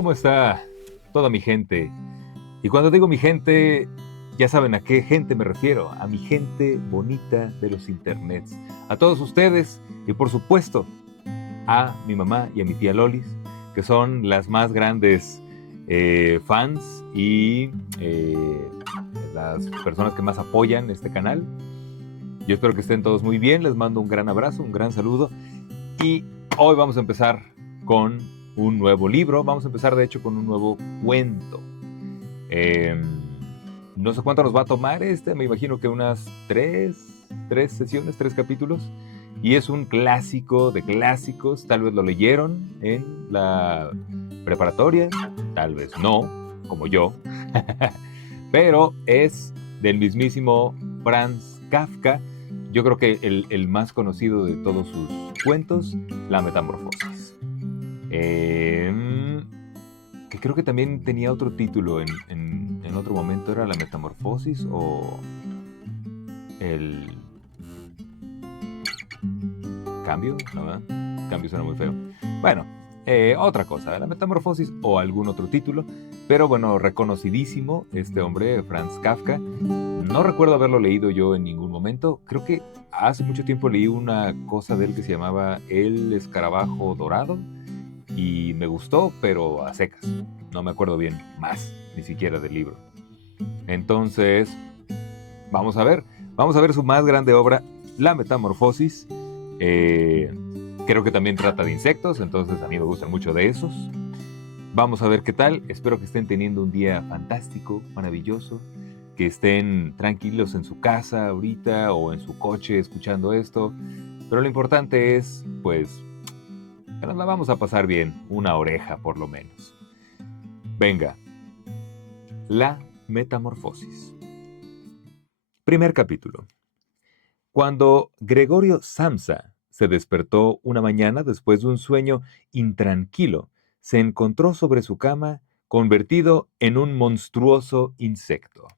¿Cómo está toda mi gente? Y cuando digo mi gente, ya saben a qué gente me refiero, a mi gente bonita de los internets, a todos ustedes y por supuesto a mi mamá y a mi tía Lolis, que son las más grandes fans y las personas que más apoyan este canal. Yo espero que estén todos muy bien, les mando un gran abrazo, un gran saludo y hoy vamos a empezar con un nuevo libro, vamos a empezar de hecho con un nuevo cuento. No sé cuánto nos va a tomar me imagino que unas tres sesiones, 3 capítulos. Y es un clásico de clásicos, tal vez lo leyeron en la preparatoria, tal vez no, como yo. Pero es del mismísimo Franz Kafka. Yo creo que el más conocido de todos sus cuentos, La Metamorfosis. Que creo que también tenía otro título en otro momento. ¿Era La Metamorfosis o el Cambio? ¿No, verdad? Cambio suena muy feo. Bueno, otra cosa, La Metamorfosis o algún otro título. Pero bueno, reconocidísimo este hombre, Franz Kafka. No recuerdo haberlo leído yo en ningún momento. Creo que hace mucho tiempo leí una cosa de él que se llamaba El Escarabajo Dorado. Y me gustó, pero a secas. No me acuerdo bien más, ni siquiera del libro. Entonces, vamos a ver su más grande obra, La Metamorfosis. Creo que también trata de insectos, entonces a mí me gustan mucho de esos. Vamos a ver qué tal. Espero que estén teniendo un día fantástico, maravilloso. Que estén tranquilos en su casa ahorita o en su coche escuchando esto. Pero lo importante es, pues, que nos la vamos a pasar bien, una oreja por lo menos. Venga, La Metamorfosis. Primer capítulo. Cuando Gregorio Samsa se despertó una mañana después de un sueño intranquilo, se encontró sobre su cama convertido en un monstruoso insecto.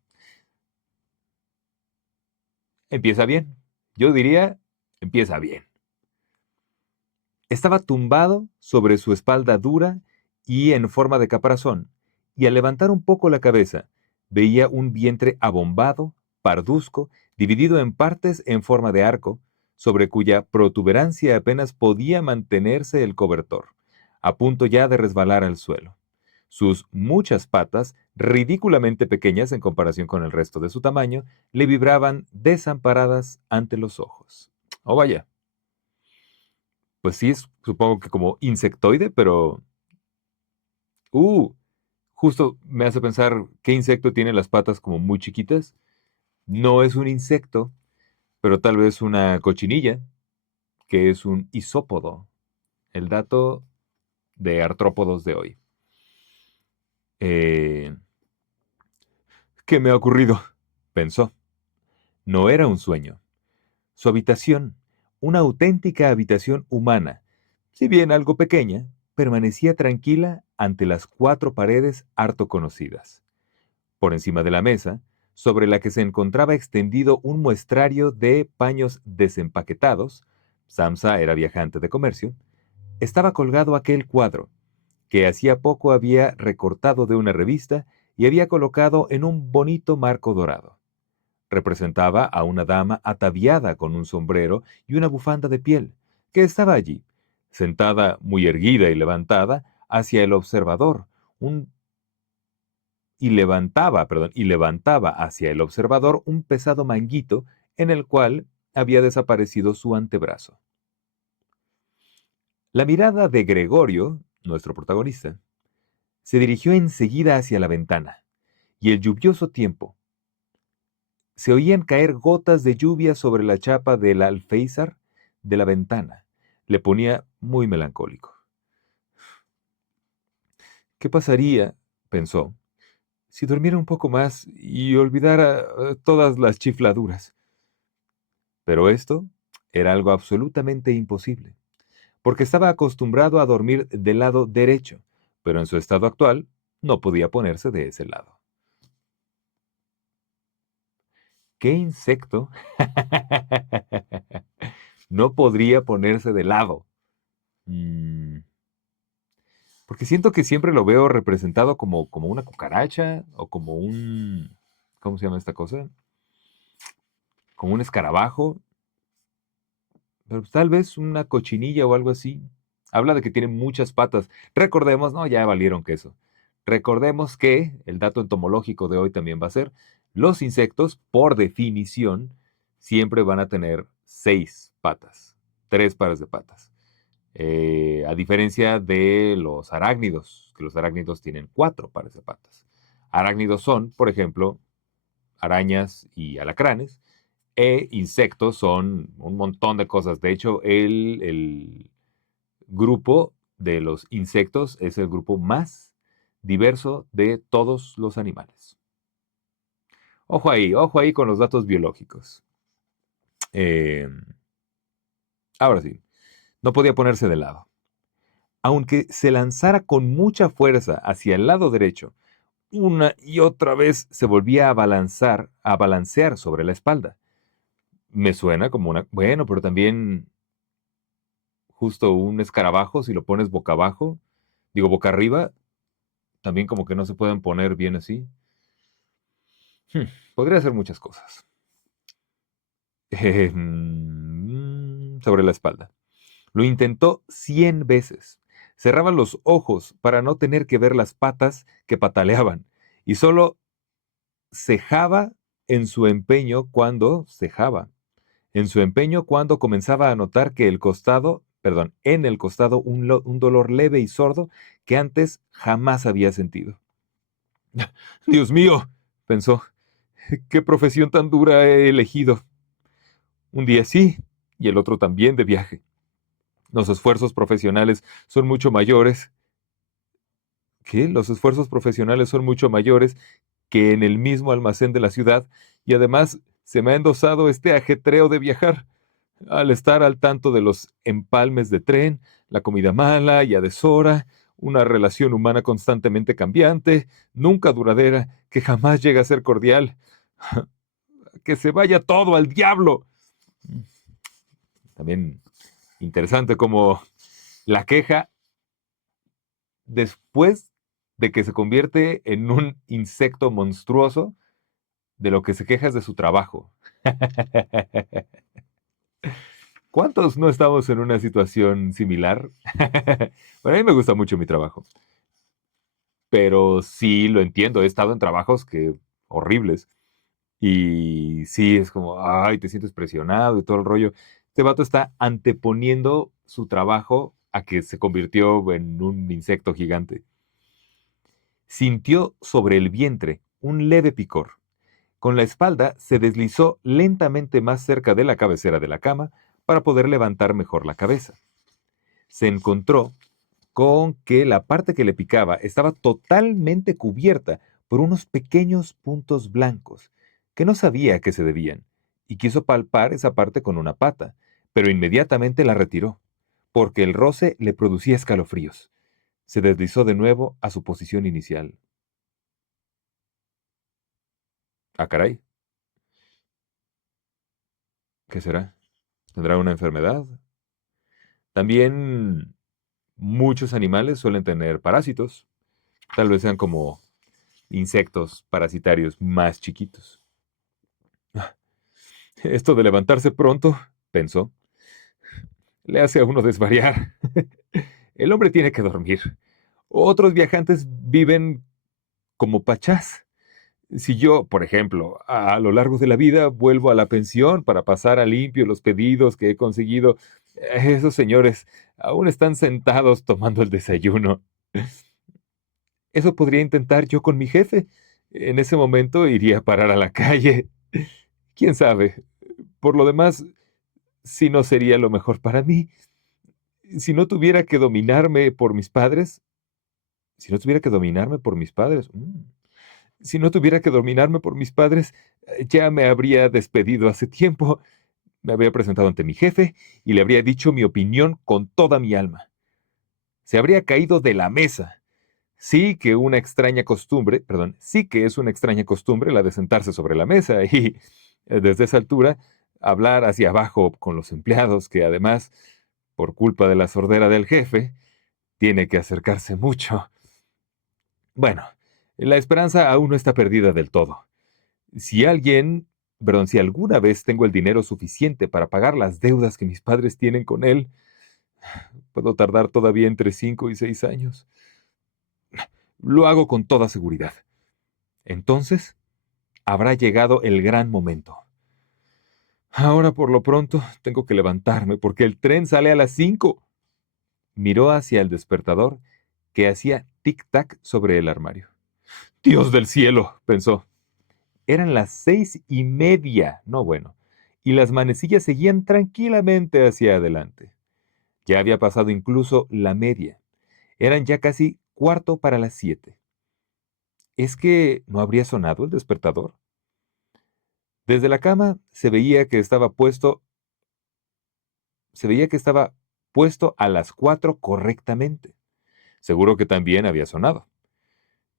Empieza bien. Yo diría, empieza bien. Estaba tumbado sobre su espalda dura y en forma de caparazón, y al levantar un poco la cabeza, veía un vientre abombado, parduzco, dividido en partes en forma de arco, sobre cuya protuberancia apenas podía mantenerse el cobertor, a punto ya de resbalar al suelo. Sus muchas patas, ridículamente pequeñas en comparación con el resto de su tamaño, le vibraban desamparadas ante los ojos. Oh, vaya. Pues sí, supongo que como insectoide, pero... Uh, justo me hace pensar qué insecto tiene las patas como muy chiquitas. No es un insecto, pero tal vez una cochinilla, que es un isópodo. El dato de artrópodos de hoy. Eh, ¿Qué me ha ocurrido? Pensó. No era un sueño. Su habitación, una auténtica habitación humana, si bien algo pequeña, permanecía tranquila ante las 4 paredes harto conocidas. Por encima de la mesa, sobre la que se encontraba extendido un muestrario de paños desempaquetados, Samsa era viajante de comercio, estaba colgado aquel cuadro, que hacía poco había recortado de una revista y había colocado en un bonito marco dorado. Representaba a una dama ataviada con un sombrero y una bufanda de piel, que estaba allí, sentada muy erguida y levantada hacia el observador, y levantaba hacia el observador un pesado manguito en el cual había desaparecido su antebrazo. La mirada de Gregorio, nuestro protagonista, se dirigió enseguida hacia la ventana, y el lluvioso tiempo. Se oían caer gotas de lluvia sobre la chapa del alféizar de la ventana. Le ponía muy melancólico. ¿Qué pasaría, pensó, si durmiera un poco más y olvidara todas las chifladuras? Pero esto era algo absolutamente imposible, porque estaba acostumbrado a dormir del lado derecho, pero en su estado actual no podía ponerse de ese lado. ¿Qué insecto no podría ponerse de lado? Mm, Porque siento que siempre lo veo representado como una cucaracha o como ¿cómo se llama esta cosa? Como un escarabajo, pero pues, tal vez una cochinilla o algo así. Habla de que tiene muchas patas. Recordemos, no, ya valieron queso. Recordemos que el dato entomológico de hoy también va a ser, los insectos, por definición, siempre van a tener 6 patas, 3 pares de patas. A diferencia de los arácnidos, que los arácnidos tienen 4 pares de patas. Arácnidos son, por ejemplo, arañas y alacranes, insectos son un montón de cosas. De hecho, el grupo de los insectos es el grupo más diverso de todos los animales. Ojo ahí con los datos biológicos. Eh, Ahora sí, no podía ponerse de lado. Aunque se lanzara con mucha fuerza hacia el lado derecho, una y otra vez se volvía a balancear sobre la espalda. Me suena como una... Bueno, pero también justo un escarabajo, si lo pones boca abajo, digo boca arriba, también como que no se pueden poner bien así. Podría hacer muchas cosas. Sobre la espalda. Lo intentó 100 veces. Cerraba los ojos para no tener que ver las patas que pataleaban y solo cejaba en su empeño cuando comenzaba a notar que en el costado un dolor leve y sordo que antes jamás había sentido. Dios mío, pensó, qué profesión tan dura he elegido. Un día sí y el otro también de viaje. Los esfuerzos profesionales son mucho mayores. ¿Qué? Los esfuerzos profesionales son mucho mayores que en el mismo almacén de la ciudad y además se me ha endosado este ajetreo de viajar. Al estar al tanto de los empalmes de tren, la comida mala y a deshora, una relación humana constantemente cambiante, nunca duradera, que jamás llega a ser cordial. ¡Que se vaya todo al diablo! También interesante como la queja, después de que se convierte en un insecto monstruoso, de lo que se queja es de su trabajo. ¿Cuántos no estamos en una situación similar? Bueno, a mí me gusta mucho mi trabajo, pero sí lo entiendo. He estado en trabajos que horribles y sí es como, ay, te sientes presionado y todo el rollo. Este vato está anteponiendo su trabajo a que se convirtió en un insecto gigante. Sintió sobre el vientre un leve picor. Con la espalda se deslizó lentamente más cerca de la cabecera de la cama para poder levantar mejor la cabeza. Se encontró con que la parte que le picaba estaba totalmente cubierta por unos pequeños puntos blancos, que no sabía a qué se debían, y quiso palpar esa parte con una pata, pero inmediatamente la retiró, porque el roce le producía escalofríos. Se deslizó de nuevo a su posición inicial. Ah, caray, ¿qué será? ¿Tendrá una enfermedad? También muchos animales suelen tener parásitos, tal vez sean como insectos parasitarios más chiquitos. Esto de levantarse pronto, pensó, le hace a uno desvariar. El hombre tiene que dormir. Otros viajantes viven como pachás. Si yo, por ejemplo, a lo largo de la vida vuelvo a la pensión para pasar a limpio los pedidos que he conseguido, esos señores aún están sentados tomando el desayuno. Eso podría intentar yo con mi jefe. En ese momento iría a parar a la calle. ¿Quién sabe? Por lo demás, si no sería lo mejor para mí. Si no tuviera que dominarme por mis padres, si no tuviera que dominarme por mis padres, si no tuviera que dominarme por mis padres, ya me habría despedido hace tiempo, me habría presentado ante mi jefe y le habría dicho mi opinión con toda mi alma. Se habría caído de la mesa. Sí que es una extraña costumbre la de sentarse sobre la mesa y desde esa altura hablar hacia abajo con los empleados que además, por culpa de la sordera del jefe, Tiene que acercarse mucho. Bueno, la esperanza aún no está perdida del todo. Si alguien, perdón, si alguna vez tengo el dinero suficiente para pagar las deudas que mis padres tienen con él, puedo tardar todavía entre 5 y 6 años. Lo hago con toda seguridad. Entonces, habrá llegado el gran momento. Ahora por lo pronto tengo que levantarme porque el tren sale a las 5. Miró hacia el despertador que hacía tic-tac sobre el armario. Dios del cielo, pensó. Eran las 6:30. No bueno. Y las manecillas seguían tranquilamente hacia adelante. Ya había pasado incluso la media. Eran ya casi cuarto para las 7. ¿Es que no habría sonado el despertador? Desde la cama se veía que estaba puesto a las 4 correctamente. Seguro que también había sonado.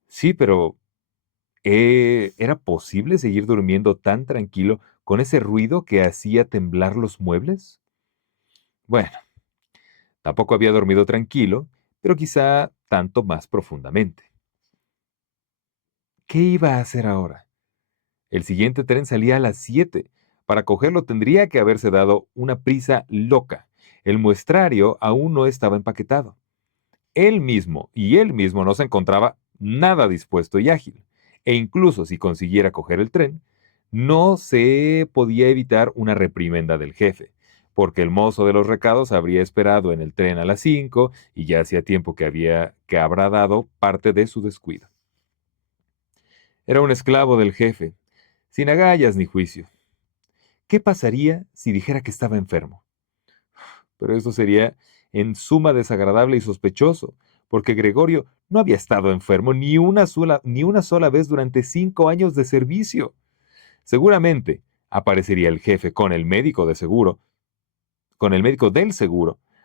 Sí, pero ¿era posible seguir durmiendo tan tranquilo con ese ruido que hacía temblar los muebles? Bueno, tampoco había dormido tranquilo, pero quizá tanto más profundamente. ¿Qué iba a hacer ahora? El siguiente tren salía a las 7. Para cogerlo tendría que haberse dado una prisa loca. El muestrario aún no estaba empaquetado. Él mismo no se encontraba nada dispuesto y ágil. E incluso si consiguiera coger el tren, no se podía evitar una reprimenda del jefe, porque el mozo de los recados habría esperado en el tren a las 5 y ya hacía tiempo que habrá dado parte de su descuido. Era un esclavo del jefe, sin agallas ni juicio. ¿Qué pasaría si dijera que estaba enfermo? Pero eso sería en suma desagradable y sospechoso, porque Gregorio no había estado enfermo ni una sola vez durante 5 años de servicio. Seguramente aparecería el jefe con el médico del seguro,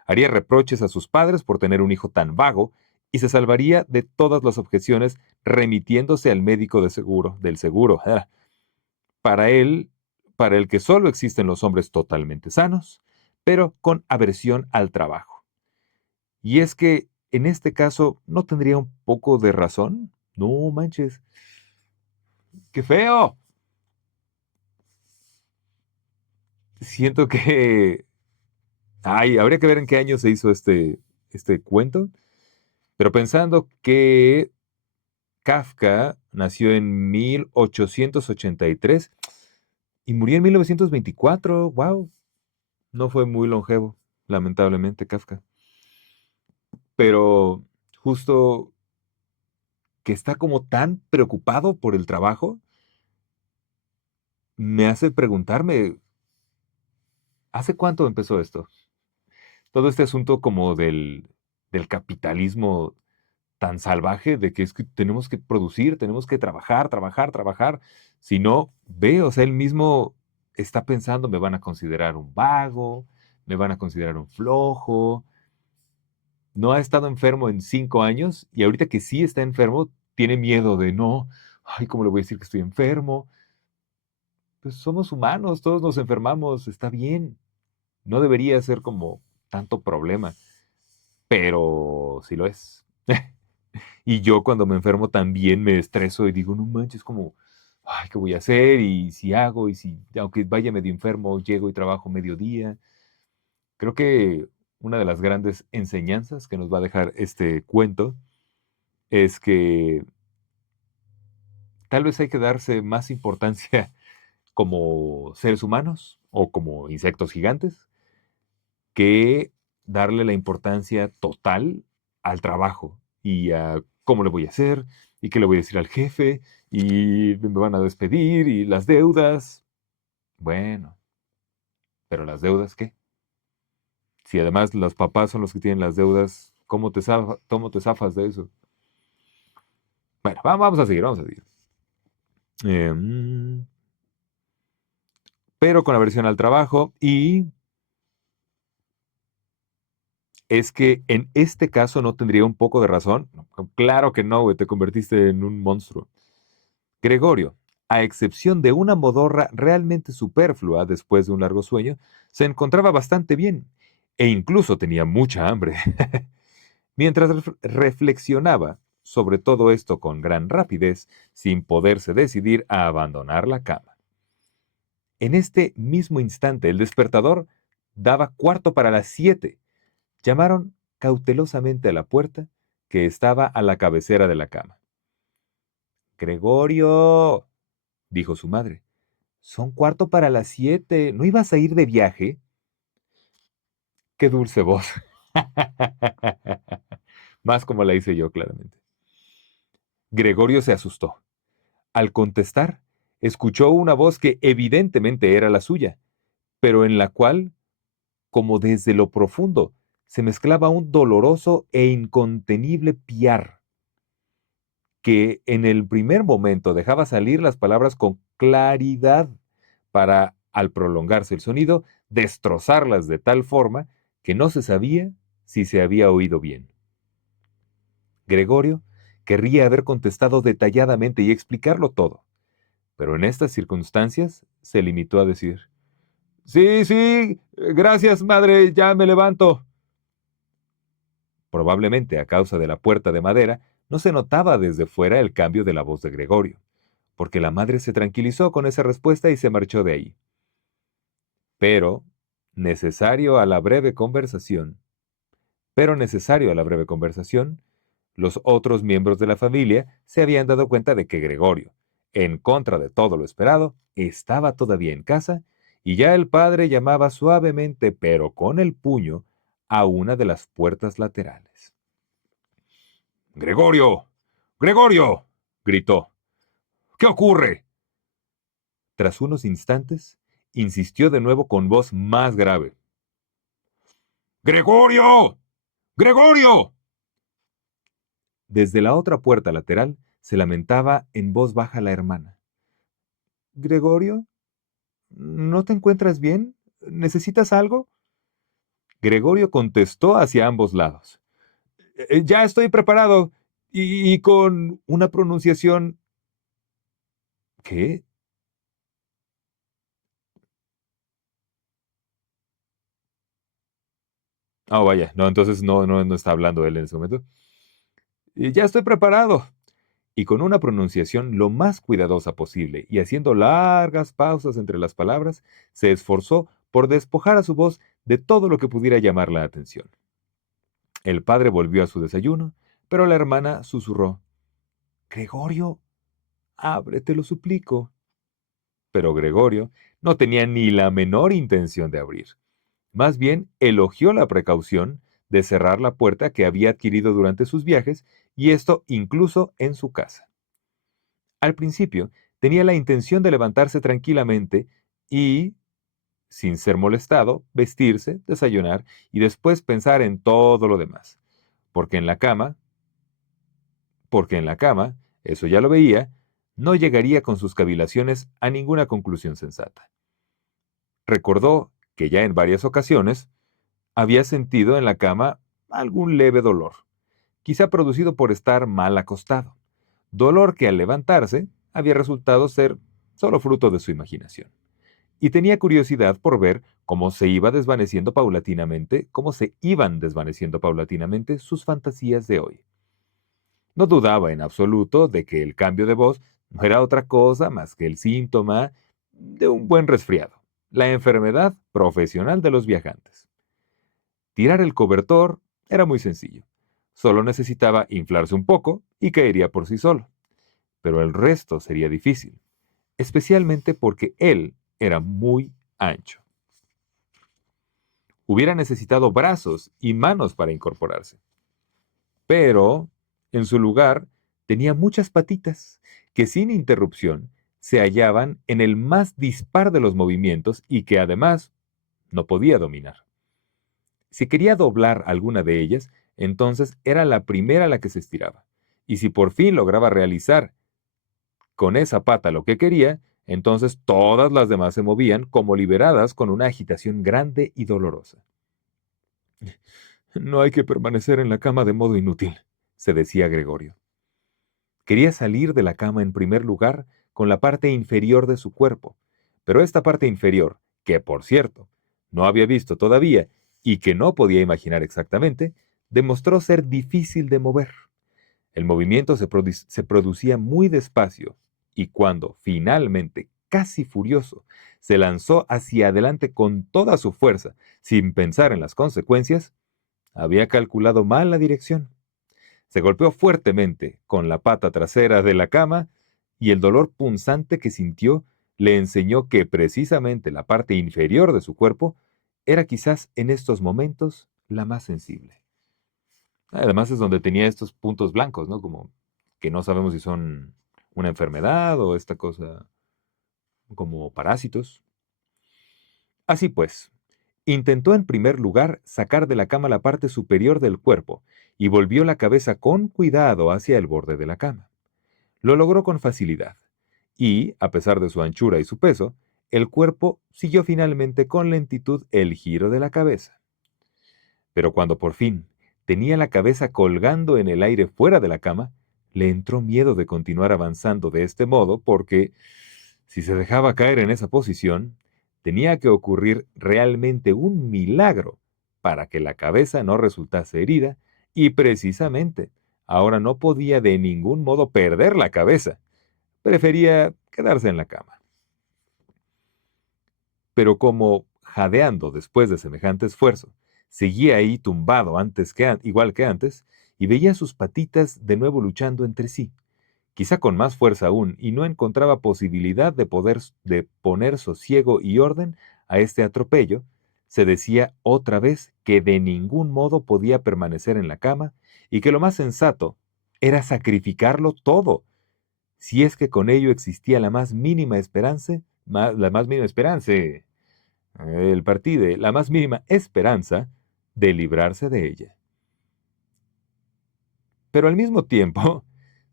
haría reproches a sus padres por tener un hijo tan vago y se salvaría de todas las objeciones remitiéndose al médico del seguro. Para él, para el que solo existen los hombres totalmente sanos, pero con aversión al trabajo. Y es que, en este caso, ¿no tendría un poco de razón? No manches, qué feo. Siento que... Ay, habría que ver en qué año se hizo este cuento, pero pensando que Kafka nació en 1883 y murió en 1924, wow, no fue muy longevo, lamentablemente, Kafka. Pero justo que está como tan preocupado por el trabajo, me hace preguntarme, ¿hace cuánto empezó esto? Todo este asunto como del capitalismo tan salvaje, de que es que tenemos que producir, tenemos que trabajar, trabajar, trabajar. Si no, ve, o sea, él mismo está pensando, me van a considerar un vago, me van a considerar un flojo. No ha estado enfermo en 5 años y ahorita que sí está enfermo, tiene miedo de no, ay, ¿cómo le voy a decir que estoy enfermo? Pues somos humanos, todos nos enfermamos, está bien. No debería ser como tanto problema, pero sí lo es. Y yo cuando me enfermo también me estreso y digo, no manches, como, ay, ¿qué voy a hacer? Y si hago, y si, aunque vaya medio enfermo, llego y trabajo mediodía. Creo que una de las grandes enseñanzas que nos va a dejar este cuento es que tal vez hay que darse más importancia como seres humanos o como insectos gigantes que darle la importancia total al trabajo y a cómo le voy a hacer y qué le voy a decir al jefe y me van a despedir y las deudas. Bueno, pero las deudas, ¿qué? Si además los papás son los que tienen las deudas, ¿cómo te zafas de eso? Bueno, vamos a seguir, vamos a seguir. Em, pero con aversión al trabajo y es que en este caso no tendría un poco de razón. No, claro que no, güey, te convertiste en un monstruo. Gregorio, a excepción de una modorra realmente superflua después de un largo sueño, se encontraba bastante bien e incluso tenía mucha hambre. Mientras reflexionaba sobre todo esto con gran rapidez, sin poderse decidir a abandonar la cama. En este mismo instante el despertador daba 7:15. Llamaron cautelosamente a la puerta, que estaba a la cabecera de la cama. «Gregorio», dijo su madre, «son 7:15. ¿No ibas a ir de viaje?» ¡Qué dulce voz! Más como la hice yo, claramente. Gregorio se asustó. Al contestar, escuchó una voz que evidentemente era la suya, pero en la cual, como desde lo profundo, se mezclaba un doloroso e incontenible piar, que en el primer momento dejaba salir las palabras con claridad para, al prolongarse el sonido, destrozarlas de tal forma que no se sabía si se había oído bien. Gregorio querría haber contestado detalladamente y explicarlo todo, pero en estas circunstancias se limitó a decir: «Sí, sí, gracias, madre, ya me levanto». Probablemente a causa de la puerta de madera, no se notaba desde fuera el cambio de la voz de Gregorio, porque la madre se tranquilizó con esa respuesta y se marchó de ahí. Pero, necesario a la breve conversación, los otros miembros de la familia se habían dado cuenta de que Gregorio, en contra de todo lo esperado, estaba todavía en casa, y ya el padre llamaba suavemente, pero con el puño, a una de las puertas laterales. «¡Gregorio! ¡Gregorio!», gritó. «¿Qué ocurre?». Tras unos instantes, insistió de nuevo con voz más grave. «¡Gregorio! ¡Gregorio!». Desde la otra puerta lateral se lamentaba en voz baja la hermana. «¿Gregorio? ¿No te encuentras bien? ¿Necesitas algo?». Gregorio contestó hacia ambos lados. «Ya estoy preparado», y con una pronunciación... ¿Qué? Ah, vaya, no, entonces no está hablando él en ese momento. «Ya estoy preparado». Y con una pronunciación lo más cuidadosa posible y haciendo largas pausas entre las palabras, se esforzó por despojar a su voz de todo lo que pudiera llamar la atención. El padre volvió a su desayuno, pero la hermana susurró: «Gregorio, abre, te lo suplico». Pero Gregorio no tenía ni la menor intención de abrir. Más bien, elogió la precaución de cerrar la puerta que había adquirido durante sus viajes, y esto incluso en su casa. Al principio, tenía la intención de levantarse tranquilamente y, sin ser molestado, vestirse, desayunar y después pensar en todo lo demás. Porque en la cama, eso ya lo veía, no llegaría con sus cavilaciones a ninguna conclusión sensata. Recordó que ya en varias ocasiones había sentido en la cama algún leve dolor, quizá producido por estar mal acostado, dolor que al levantarse había resultado ser solo fruto de su imaginación. Y tenía curiosidad por ver cómo se iban desvaneciendo paulatinamente sus fantasías de hoy. No dudaba en absoluto de que el cambio de voz no era otra cosa más que el síntoma de un buen resfriado, la enfermedad profesional de los viajantes. Tirar el cobertor era muy sencillo. Solo necesitaba inflarse un poco y caería por sí solo. Pero el resto sería difícil, especialmente porque él era muy ancho. Hubiera necesitado brazos y manos para incorporarse. Pero, en su lugar, tenía muchas patitas que sin interrupción se hallaban en el más dispar de los movimientos y que además no podía dominar. Si quería doblar alguna de ellas, entonces era la primera la que se estiraba. Y si por fin lograba realizar con esa pata lo que quería, entonces todas las demás se movían como liberadas con una agitación grande y dolorosa. «No hay que permanecer en la cama de modo inútil», se decía Gregorio. Quería salir de la cama en primer lugar con la parte inferior de su cuerpo, pero esta parte inferior, que por cierto, no había visto todavía y que no podía imaginar exactamente, demostró ser difícil de mover. El movimiento se producía muy despacio, y cuando, finalmente, casi furioso, se lanzó hacia adelante con toda su fuerza, sin pensar en las consecuencias, había calculado mal la dirección. Se golpeó fuertemente con la pata trasera de la cama, y el dolor punzante que sintió le enseñó que precisamente la parte inferior de su cuerpo era quizás en estos momentos la más sensible. Además es donde tenía estos puntos blancos, ¿no? Como que no sabemos si son una enfermedad o esta cosa como parásitos. Así pues, intentó en primer lugar sacar de la cama la parte superior del cuerpo y volvió la cabeza con cuidado hacia el borde de la cama. Lo logró con facilidad, y, a pesar de su anchura y su peso, el cuerpo siguió finalmente con lentitud el giro de la cabeza. Pero cuando por fin tenía la cabeza colgando en el aire fuera de la cama, le entró miedo de continuar avanzando de este modo porque, si se dejaba caer en esa posición, tenía que ocurrir realmente un milagro para que la cabeza no resultase herida, y precisamente ahora no podía de ningún modo perder la cabeza. Prefería quedarse en la cama. Pero como, jadeando después de semejante esfuerzo, seguía ahí tumbado igual que antes, y veía sus patitas de nuevo luchando entre sí, quizá con más fuerza aún, y no encontraba posibilidad de poner sosiego y orden a este atropello, se decía otra vez que de ningún modo podía permanecer en la cama, y que lo más sensato era sacrificarlo todo, si es que con ello existía la más mínima esperanza, la más mínima esperanza de librarse de ella. Pero al mismo tiempo,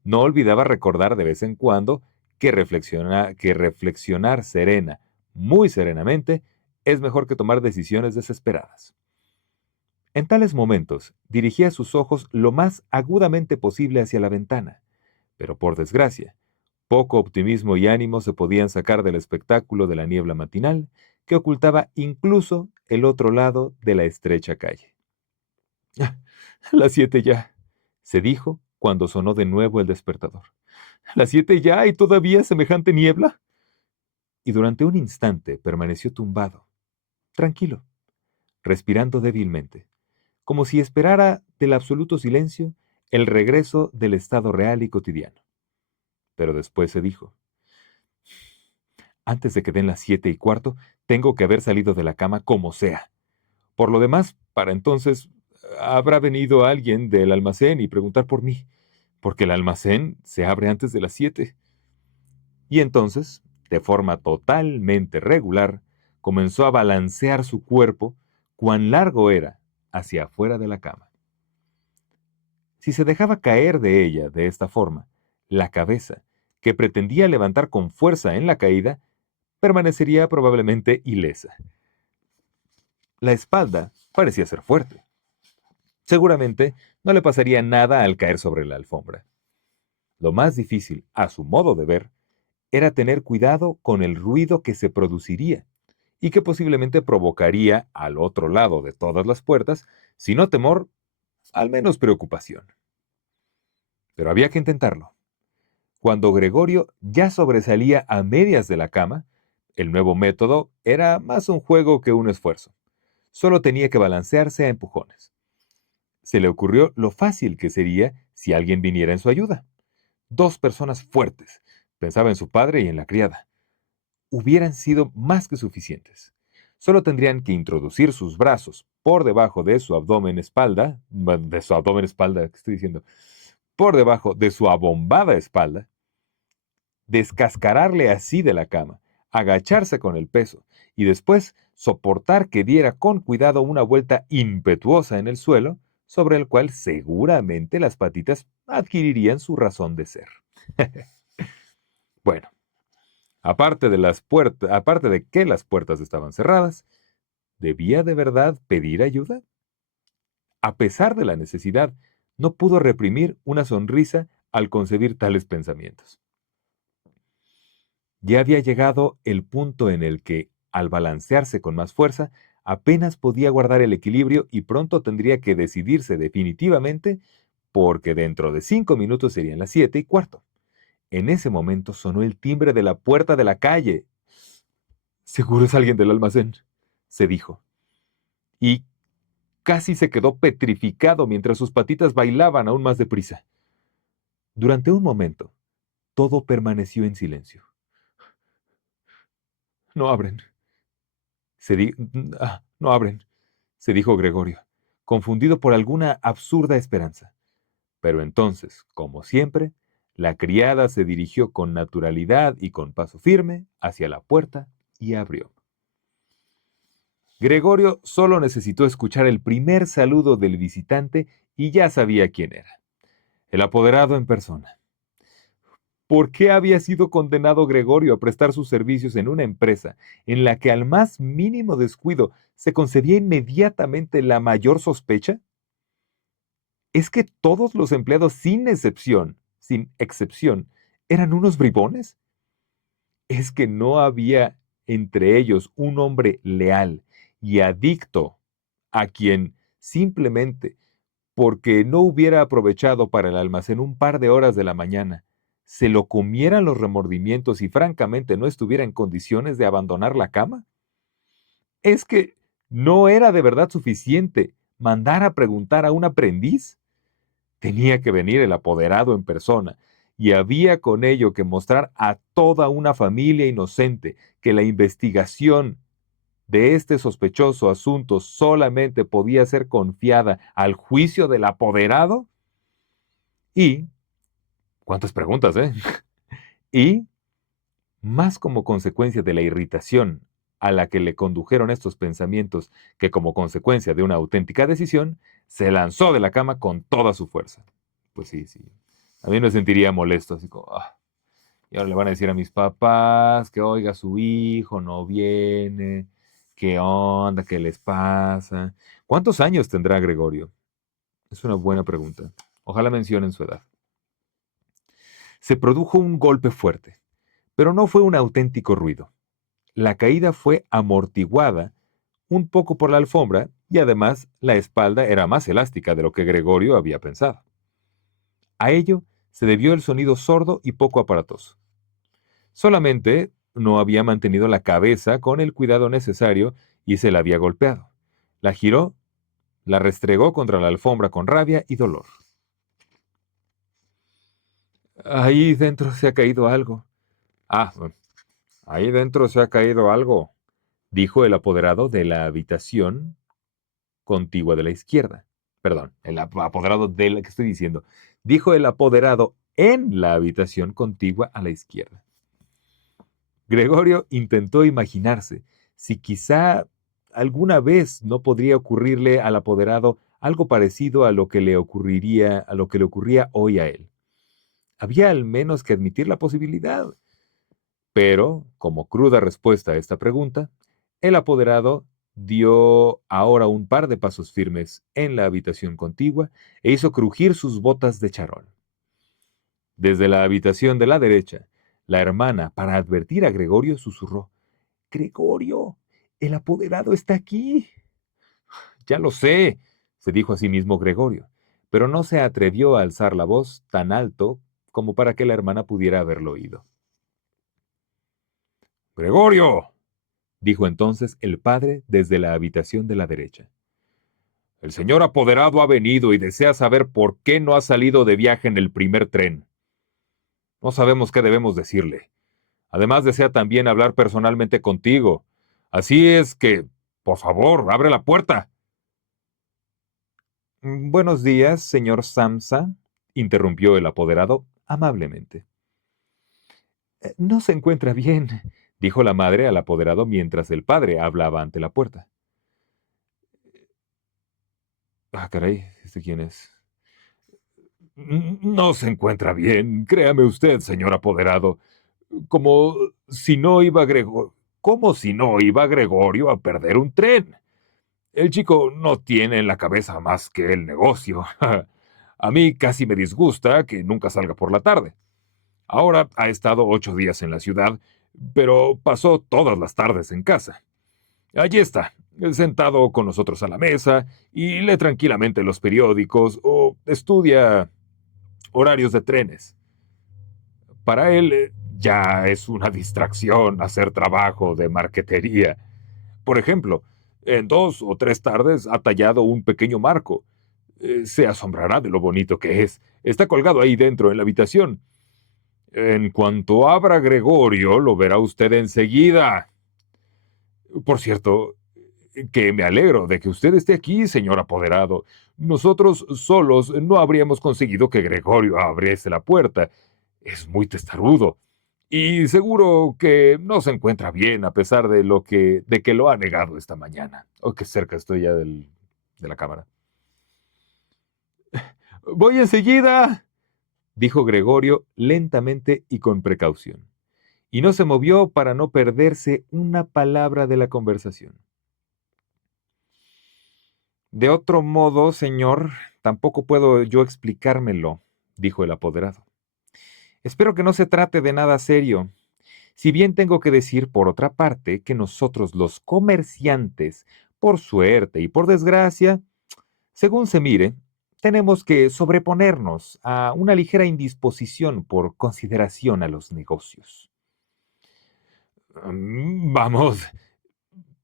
no olvidaba recordar de vez en cuando que reflexionar serena, muy serenamente, es mejor que tomar decisiones desesperadas. En tales momentos, dirigía sus ojos lo más agudamente posible hacia la ventana, pero por desgracia, poco optimismo y ánimo se podían sacar del espectáculo de la niebla matinal que ocultaba incluso el otro lado de la estrecha calle. «Ah, las 7 ya», se dijo cuando sonó de nuevo el despertador. «Las 7 ya y todavía semejante niebla». Y durante un instante permaneció tumbado, tranquilo, respirando débilmente, como si esperara del absoluto silencio el regreso del estado real y cotidiano. Pero después se dijo: «Antes de que den las 7:15, tengo que haber salido de la cama como sea. Por lo demás, para entonces, habrá venido alguien del almacén y preguntar por mí, porque el almacén se abre antes de las 7». Y entonces, de forma totalmente regular, comenzó a balancear su cuerpo, cuán largo era, hacia afuera de la cama. Si se dejaba caer de ella de esta forma, la cabeza, que pretendía levantar con fuerza en la caída, permanecería probablemente ilesa. La espalda parecía ser fuerte. Seguramente no le pasaría nada al caer sobre la alfombra. Lo más difícil, a su modo de ver, era tener cuidado con el ruido que se produciría y que posiblemente provocaría al otro lado de todas las puertas, si no temor, al menos preocupación. Pero había que intentarlo. Cuando Gregorio ya sobresalía a medias de la cama, el nuevo método era más un juego que un esfuerzo. Solo tenía que balancearse a empujones. Se le ocurrió lo fácil que sería si alguien viniera en su ayuda. 2 personas fuertes, pensaba en su padre y en la criada, hubieran sido más que suficientes. Solo tendrían que introducir sus brazos por debajo de su ¿qué estoy diciendo? Por debajo de su abombada espalda, descascararle así de la cama, agacharse con el peso y después soportar que diera con cuidado una vuelta impetuosa en el suelo, sobre el cual seguramente las patitas adquirirían su razón de ser. Bueno, aparte de que las puertas estaban cerradas, ¿debía de verdad pedir ayuda? A pesar de la necesidad, no pudo reprimir una sonrisa al concebir tales pensamientos. Ya había llegado el punto en el que, al balancearse con más fuerza, Apenas podía guardar el equilibrio y pronto tendría que decidirse definitivamente porque dentro de 5 minutos serían las 7:15. En ese momento sonó el timbre de la puerta de la calle. Seguro es alguien del almacén, se dijo. Y casi se quedó petrificado mientras sus patitas bailaban aún más deprisa. Durante un momento, todo permaneció en silencio. No abren. No abren, se dijo Gregorio, confundido por alguna absurda esperanza. Pero entonces, como siempre, la criada se dirigió con naturalidad y con paso firme hacia la puerta y abrió. Gregorio solo necesitó escuchar el primer saludo del visitante y ya sabía quién era. El apoderado en persona. ¿Por qué había sido condenado Gregorio a prestar sus servicios en una empresa en la que al más mínimo descuido se concebía inmediatamente la mayor sospecha? ¿Es que todos los empleados sin excepción, eran unos bribones? ¿Es que no había entre ellos un hombre leal y adicto a quien simplemente porque no hubiera aprovechado para el almacén un par de horas de la mañana, se lo comieran los remordimientos y francamente no estuviera en condiciones de abandonar la cama? ¿Es que no era de verdad suficiente mandar a preguntar a un aprendiz? Tenía que venir el apoderado en persona, y había con ello que mostrar a toda una familia inocente que la investigación de este sospechoso asunto solamente podía ser confiada al juicio del apoderado. Y, ¿cuántas preguntas, eh? Y, más como consecuencia de la irritación a la que le condujeron estos pensamientos que como consecuencia de una auténtica decisión, se lanzó de la cama con toda su fuerza. Pues sí, sí. A mí me sentiría molesto, así como, y ahora le van a decir a mis papás que, oiga, su hijo no viene, qué onda, qué les pasa. ¿Cuántos años tendrá Gregorio? Es una buena pregunta. Ojalá mencionen su edad. Se produjo un golpe fuerte, pero no fue un auténtico ruido. La caída fue amortiguada un poco por la alfombra y además la espalda era más elástica de lo que Gregorio había pensado. A ello se debió el sonido sordo y poco aparatoso. Solamente no había mantenido la cabeza con el cuidado necesario y se la había golpeado. La giró, la restregó contra la alfombra con rabia y dolor. Ahí dentro se ha caído algo. Bueno, ahí dentro se ha caído algo, dijo el apoderado de la habitación contigua de la izquierda. Perdón, el apoderado de la que estoy diciendo. Dijo el apoderado en la habitación contigua a la izquierda. Gregorio intentó imaginarse si quizá alguna vez no podría ocurrirle al apoderado algo parecido a lo que le ocurría hoy a él. Había al menos que admitir la posibilidad. Pero, como cruda respuesta a esta pregunta, el apoderado dio ahora un par de pasos firmes en la habitación contigua e hizo crujir sus botas de charol. Desde la habitación de la derecha, la hermana, para advertir a Gregorio, susurró: «Gregorio, el apoderado está aquí». «Ya lo sé», se dijo a sí mismo Gregorio, pero no se atrevió a alzar la voz tan alto como para que la hermana pudiera haberlo oído. «Gregorio», dijo entonces el padre desde la habitación de la derecha. «El señor apoderado ha venido y desea saber por qué no ha salido de viaje en el primer tren. No sabemos qué debemos decirle. Además desea también hablar personalmente contigo. Así es que, por favor, abre la puerta». «Buenos días, señor Samsa», interrumpió el apoderado amablemente. «No se encuentra bien», dijo la madre al apoderado mientras el padre hablaba ante la puerta. Caray, ¿este quién es? «No se encuentra bien, créame usted, señor apoderado. Como si no iba ¿Cómo si no iba Gregorio a perder un tren? El chico no tiene en la cabeza más que el negocio. A mí casi me disgusta que nunca salga por la tarde. Ahora ha estado 8 días en la ciudad, pero pasó todas las tardes en casa. Allí está, sentado con nosotros a la mesa y lee tranquilamente los periódicos o estudia horarios de trenes. Para él ya es una distracción hacer trabajo de marquetería. Por ejemplo, en 2 o 3 tardes ha tallado un pequeño marco. Se asombrará de lo bonito que es. Está colgado ahí dentro en la habitación. En cuanto abra Gregorio, lo verá usted enseguida. Por cierto, que me alegro de que usted esté aquí, señor apoderado. Nosotros solos no habríamos conseguido que Gregorio abriese la puerta. Es muy testarudo. Y seguro que no se encuentra bien a pesar de que lo ha negado esta mañana. Oh, qué cerca estoy ya de la cámara. Voy enseguida, dijo Gregorio lentamente y con precaución. Y no se movió para no perderse una palabra de la conversación. De otro modo, señor, tampoco puedo yo explicármelo, dijo el apoderado. Espero que no se trate de nada serio. Si bien tengo que decir, por otra parte, que nosotros los comerciantes, por suerte y por desgracia, según se mire, tenemos que sobreponernos a una ligera indisposición por consideración a los negocios. Vamos,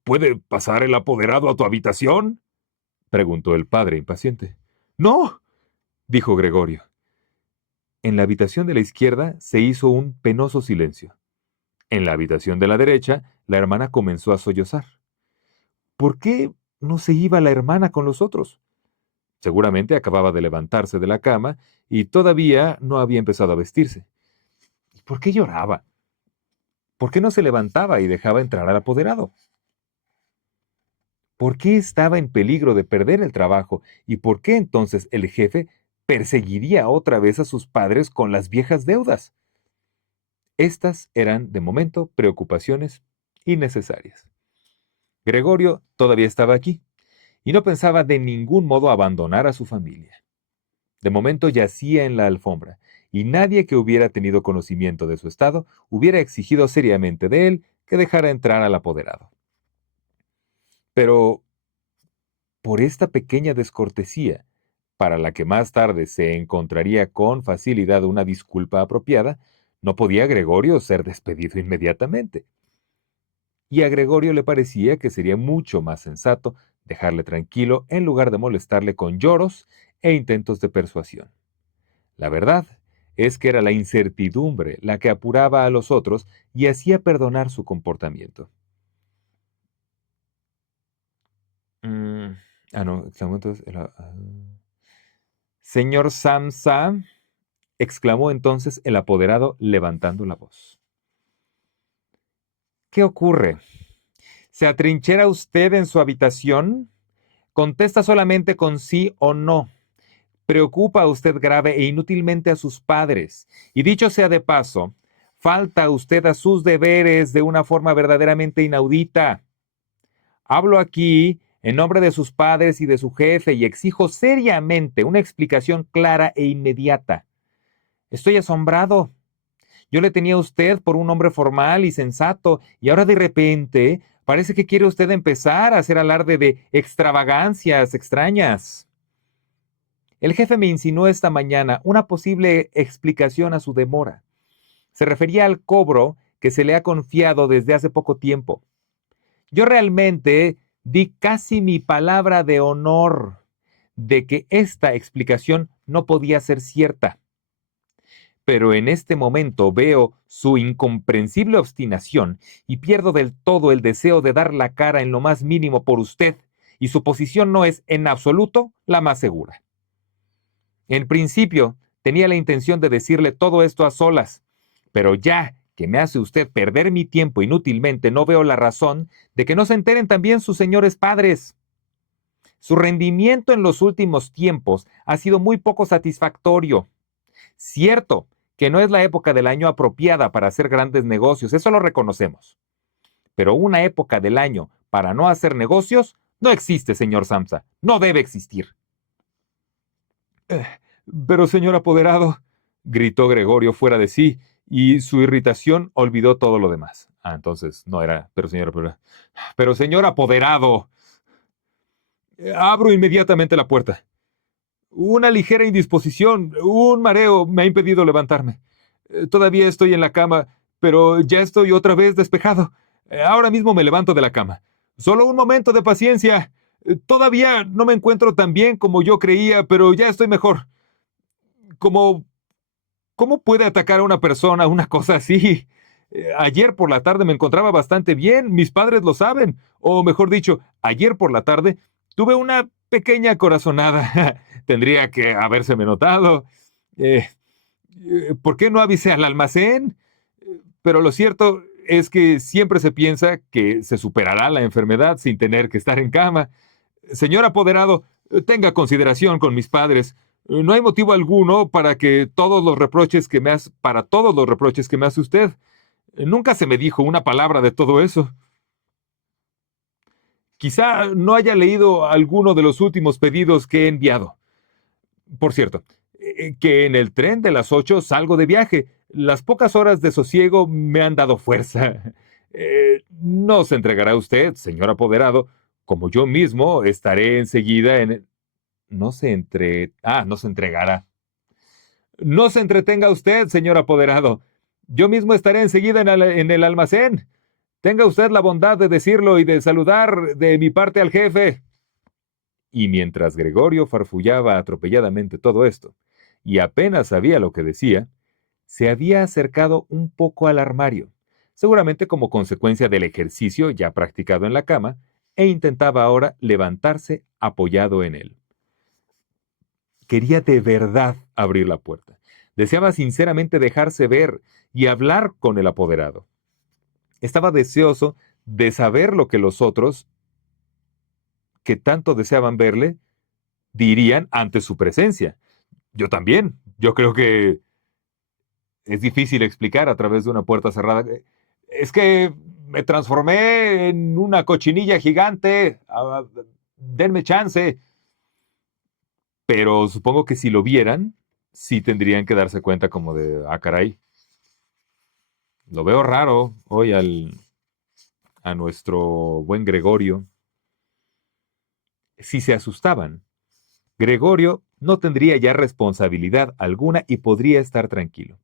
¿puede pasar el apoderado a tu habitación? Preguntó el padre impaciente. No, dijo Gregorio. En la habitación de la izquierda se hizo un penoso silencio. En la habitación de la derecha, la hermana comenzó a sollozar. ¿Por qué no se iba la hermana con los otros? Seguramente acababa de levantarse de la cama y todavía no había empezado a vestirse. ¿Y por qué lloraba? ¿Por qué no se levantaba y dejaba entrar al apoderado? ¿Por qué estaba en peligro de perder el trabajo? ¿Y por qué entonces el jefe perseguiría otra vez a sus padres con las viejas deudas? Estas eran, de momento, preocupaciones innecesarias. Gregorio todavía estaba aquí y no pensaba de ningún modo abandonar a su familia. De momento yacía en la alfombra, y nadie que hubiera tenido conocimiento de su estado hubiera exigido seriamente de él que dejara entrar al apoderado. Pero por esta pequeña descortesía, para la que más tarde se encontraría con facilidad una disculpa apropiada, no podía Gregorio ser despedido inmediatamente. Y a Gregorio le parecía que sería mucho más sensato dejarle tranquilo en lugar de molestarle con lloros e intentos de persuasión. La verdad es que era la incertidumbre la que apuraba a los otros y hacía perdonar su comportamiento. Mm, no, exclamó entonces Señor Samsa, exclamó entonces el apoderado levantando la voz. ¿Qué ocurre? ¿Se atrinchera usted en su habitación? Contesta solamente con sí o no. Preocupa a usted grave e inútilmente a sus padres. Y dicho sea de paso, falta usted a sus deberes de una forma verdaderamente inaudita. Hablo aquí en nombre de sus padres y de su jefe y exijo seriamente una explicación clara e inmediata. Estoy asombrado. Yo le tenía a usted por un hombre formal y sensato, y ahora de repente parece que quiere usted empezar a hacer alarde de extravagancias extrañas. El jefe me insinuó esta mañana una posible explicación a su demora. Se refería al cobro que se le ha confiado desde hace poco tiempo. Yo realmente di casi mi palabra de honor de que esta explicación no podía ser cierta. Pero en este momento veo su incomprensible obstinación y pierdo del todo el deseo de dar la cara en lo más mínimo por usted, y su posición no es en absoluto la más segura. En principio, tenía la intención de decirle todo esto a solas, pero ya que me hace usted perder mi tiempo inútilmente, no veo la razón de que no se enteren también sus señores padres. Su rendimiento en los últimos tiempos ha sido muy poco satisfactorio. Cierto que no es la época del año apropiada para hacer grandes negocios, eso lo reconocemos. Pero una época del año para no hacer negocios no existe, señor Samsa, no debe existir. Pero, señor apoderado, gritó Gregorio fuera de sí, y su irritación olvidó todo lo demás. Entonces no era, pero señor apoderado. Pero, señor apoderado, Abro inmediatamente la puerta. Una ligera indisposición, un mareo me ha impedido levantarme. Todavía estoy en la cama, pero ya estoy otra vez despejado. Ahora mismo me levanto de la cama. Solo un momento de paciencia. Todavía no me encuentro tan bien como yo creía, pero ya estoy mejor. ¿Cómo, cómo puede atacar a una persona una cosa así? Ayer por la tarde me encontraba bastante bien, mis padres lo saben. O mejor dicho, ayer por la tarde tuve una pequeña corazonada. Tendría que habérseme notado. Eh, ¿Por qué no avisé al almacén? Pero lo cierto es que siempre se piensa que se superará la enfermedad sin tener que estar en cama. Señor apoderado, tenga consideración con mis padres. No hay motivo alguno para todos los reproches que me hace usted. Nunca se me dijo una palabra de todo eso. Quizá no haya leído alguno de los últimos pedidos que he enviado. Por cierto, que en el tren de las 8 salgo de viaje. Las pocas horas de sosiego me han dado fuerza. No se entregará usted, señor apoderado, como yo mismo estaré enseguida en... no se entregará. No se entretenga usted, señor apoderado. Yo mismo estaré enseguida en el almacén. Tenga usted la bondad de decirlo y de saludar de mi parte al jefe. Y mientras Gregorio farfullaba atropelladamente todo esto, y apenas sabía lo que decía, se había acercado un poco al armario, seguramente como consecuencia del ejercicio ya practicado en la cama, e intentaba ahora levantarse apoyado en él. Quería de verdad abrir la puerta. Deseaba sinceramente dejarse ver y hablar con el apoderado. Estaba deseoso de saber lo que los otros, que tanto deseaban verle, dirían ante su presencia. Yo también. Yo creo que es difícil explicar a través de una puerta cerrada. Es que me transformé en una cochinilla gigante. Denme chance. Pero supongo que si lo vieran, sí tendrían que darse cuenta como de, caray, lo veo raro hoy a nuestro buen Gregorio. Si se asustaban, Gregorio no tendría ya responsabilidad alguna y podría estar tranquilo.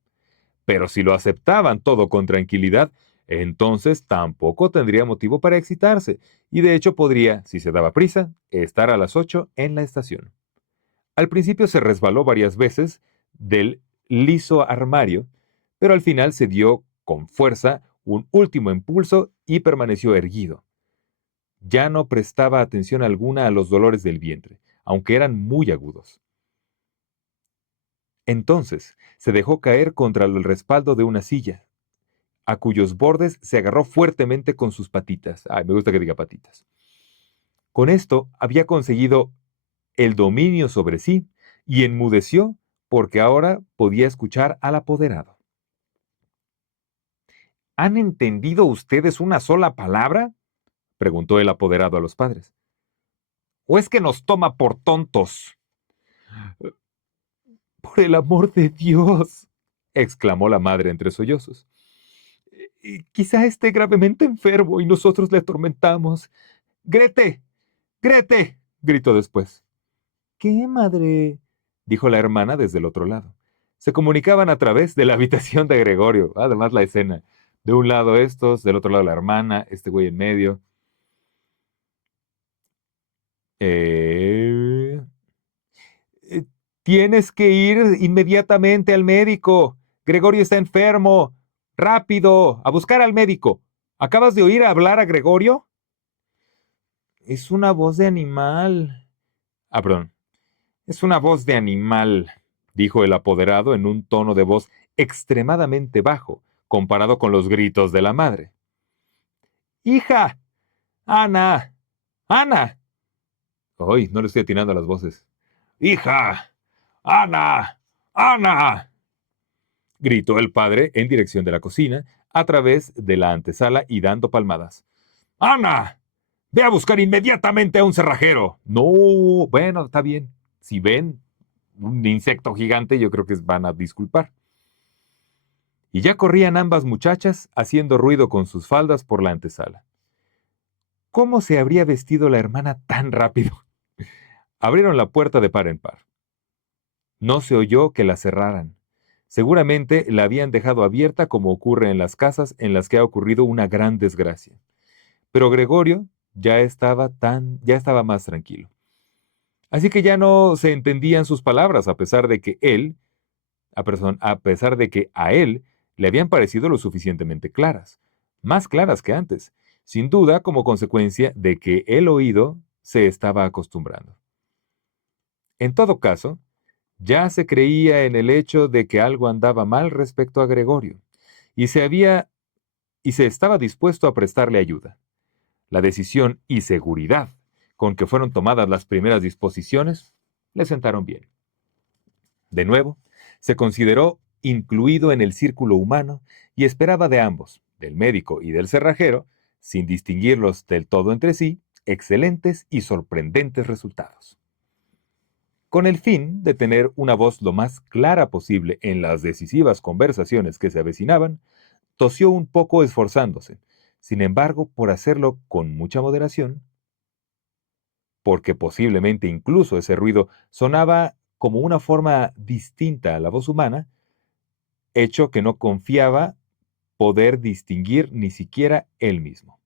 Pero si lo aceptaban todo con tranquilidad, entonces tampoco tendría motivo para excitarse, y de hecho podría, si se daba prisa, estar a las 8 en la estación. Al principio se resbaló varias veces del liso armario, pero al final se dio con fuerza un último impulso y permaneció erguido. Ya no prestaba atención alguna a los dolores del vientre, aunque eran muy agudos. Entonces se dejó caer contra el respaldo de una silla, a cuyos bordes se agarró fuertemente con sus patitas. Ay, me gusta que diga patitas. Con esto había conseguido el dominio sobre sí y enmudeció porque ahora podía escuchar al apoderado. ¿Han entendido ustedes una sola palabra?, preguntó el apoderado a los padres. ¿O es que nos toma por tontos? Por el amor de Dios, exclamó la madre entre sollozos. Quizá esté gravemente enfermo y nosotros le atormentamos. ¡Grete! ¡Grete!, gritó después. ¿Qué, madre?, dijo la hermana desde el otro lado. Se comunicaban a través de la habitación de Gregorio. Además la escena. De un lado estos, del otro lado la hermana, este güey en medio. Eh, eh, Tienes que ir inmediatamente al médico. Gregorio está enfermo. Rápido, a buscar al médico. ¿Acabas de oír hablar a Gregorio? Es una voz de animal. Perdón. Es una voz de animal, dijo el apoderado en un tono de voz extremadamente bajo, comparado con los gritos de la madre. ¡Hija! ¡Ana! ¡Ana! Hoy no le estoy atinando a las voces. ¡Hija! ¡Ana! ¡Ana! Gritó el padre en dirección de la cocina, a través de la antesala y dando palmadas. ¡Ana! ¡Ve a buscar inmediatamente a un cerrajero! No, bueno, está bien. Si ven un insecto gigante, yo creo que van a disculpar. Y ya corrían ambas muchachas haciendo ruido con sus faldas por la antesala. ¿Cómo se habría vestido la hermana tan rápido? Abrieron la puerta de par en par. No se oyó que la cerraran. Seguramente la habían dejado abierta como ocurre en las casas en las que ha ocurrido una gran desgracia. Pero Gregorio ya estaba más tranquilo. Así que ya no se entendían sus palabras, a pesar de que a él le habían parecido lo suficientemente claras, más claras que antes, sin duda como consecuencia de que el oído se estaba acostumbrando. En todo caso, ya se creía en el hecho de que algo andaba mal respecto a Gregorio, y y se estaba dispuesto a prestarle ayuda. La decisión y seguridad con que fueron tomadas las primeras disposiciones le sentaron bien. De nuevo, se consideró incluido en el círculo humano y esperaba de ambos, del médico y del cerrajero, sin distinguirlos del todo entre sí, excelentes y sorprendentes resultados. Con el fin de tener una voz lo más clara posible en las decisivas conversaciones que se avecinaban, tosió un poco esforzándose. Sin embargo, por hacerlo con mucha moderación, porque posiblemente incluso ese ruido sonaba como una forma distinta a la voz humana, hecho que no confiaba poder distinguir ni siquiera él mismo.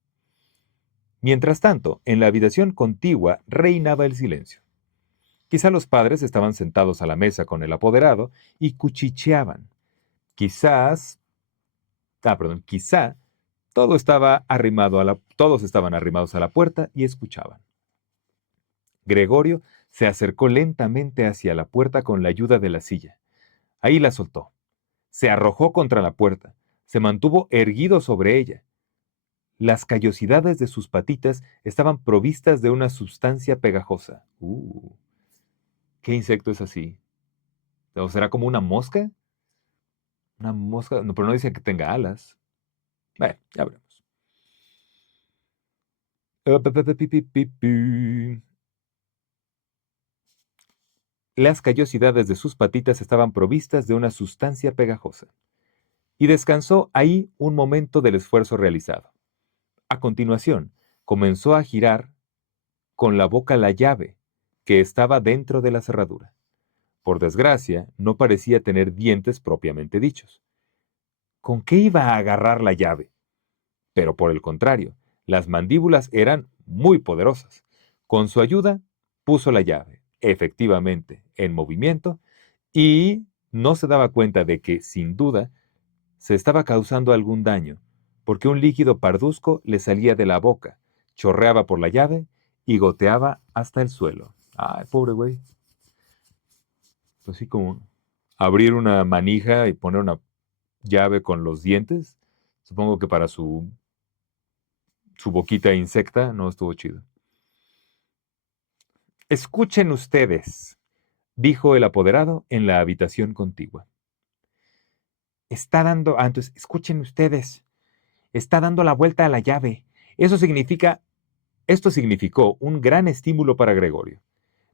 Mientras tanto, en la habitación contigua reinaba el silencio. Quizá los padres estaban sentados a la mesa con el apoderado y cuchicheaban. Quizá todos estaban arrimados a la puerta y escuchaban. Gregorio se acercó lentamente hacia la puerta con la ayuda de la silla. Ahí la soltó. Se arrojó contra la puerta. Se mantuvo erguido sobre ella. Las callosidades de sus patitas estaban provistas de una sustancia pegajosa. ¿Qué insecto es así? ¿O será como una mosca? Una mosca, no, pero no dice que tenga alas. Bueno, ya veremos. Las callosidades de sus patitas estaban provistas de una sustancia pegajosa. Y descansó ahí un momento del esfuerzo realizado. A continuación, comenzó a girar con la boca la llave que estaba dentro de la cerradura. Por desgracia, no parecía tener dientes propiamente dichos. ¿Con qué iba a agarrar la llave? Pero por el contrario, las mandíbulas eran muy poderosas. Con su ayuda, puso la llave, efectivamente, en movimiento y no se daba cuenta de que, sin duda, se estaba causando algún daño, porque un líquido parduzco le salía de la boca, chorreaba por la llave y goteaba hasta el suelo. Ay, pobre güey. Así como abrir una manija y poner una llave con los dientes. Supongo que para su boquita insecta no estuvo chido. Escuchen ustedes, dijo el apoderado en la habitación contigua. Entonces, escuchen ustedes, está dando la vuelta a la llave. Esto significó un gran estímulo para Gregorio,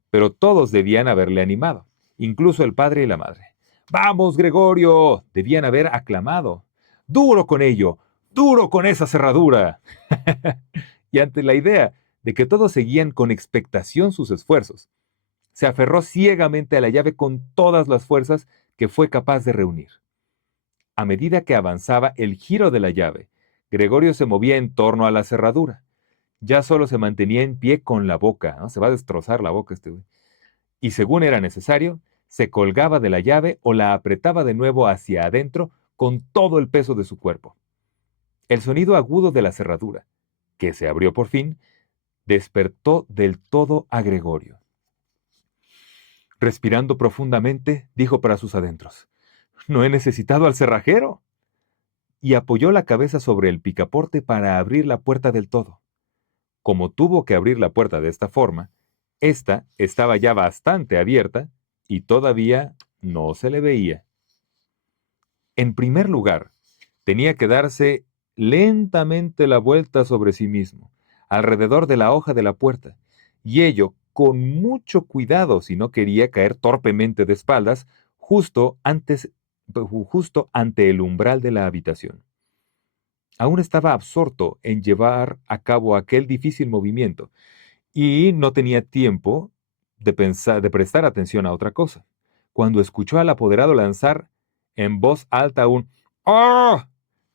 pero todos debían haberle animado, incluso el padre y la madre. ¡Vamos, Gregorio! Debían haber aclamado. ¡Duro con ello! ¡Duro con esa cerradura! Y ante la idea de que todos seguían con expectación sus esfuerzos, se aferró ciegamente a la llave con todas las fuerzas que fue capaz de reunir. A medida que avanzaba el giro de la llave, Gregorio se movía en torno a la cerradura. Ya solo se mantenía en pie con la boca, ¿no? Se va a destrozar la boca este güey. Y según era necesario, se colgaba de la llave o la apretaba de nuevo hacia adentro con todo el peso de su cuerpo. El sonido agudo de la cerradura, que se abrió por fin, despertó del todo a Gregorio. Respirando profundamente, dijo para sus adentros, «No he necesitado al cerrajero». Y apoyó la cabeza sobre el picaporte para abrir la puerta del todo. Como tuvo que abrir la puerta de esta forma, esta estaba ya bastante abierta y todavía no se le veía. En primer lugar, tenía que darse lentamente la vuelta sobre sí mismo, alrededor de la hoja de la puerta, y ello con mucho cuidado si no quería caer torpemente de espaldas justo ante el umbral de la habitación. Aún estaba absorto en llevar a cabo aquel difícil movimiento, y no tenía tiempo de prestar atención a otra cosa, cuando escuchó al apoderado lanzar en voz alta un ¡Oh!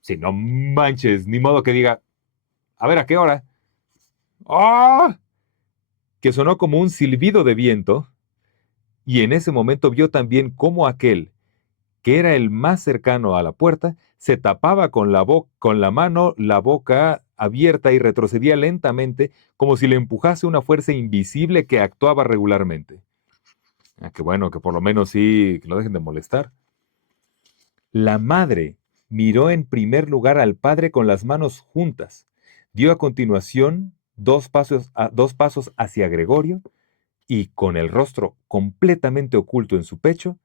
Si no manches, ni modo que diga, a ver, ¿a qué hora? ¡Oh! Que sonó como un silbido de viento, y en ese momento vio también cómo aquel, que era el más cercano a la puerta, se tapaba con la mano la boca abierta y retrocedía lentamente como si le empujase una fuerza invisible que actuaba regularmente. Ah, qué bueno, que por lo menos sí, que lo dejen de molestar. La madre miró en primer lugar al padre con las manos juntas, dio a continuación dos pasos hacia Gregorio y, con el rostro completamente oculto en su pecho,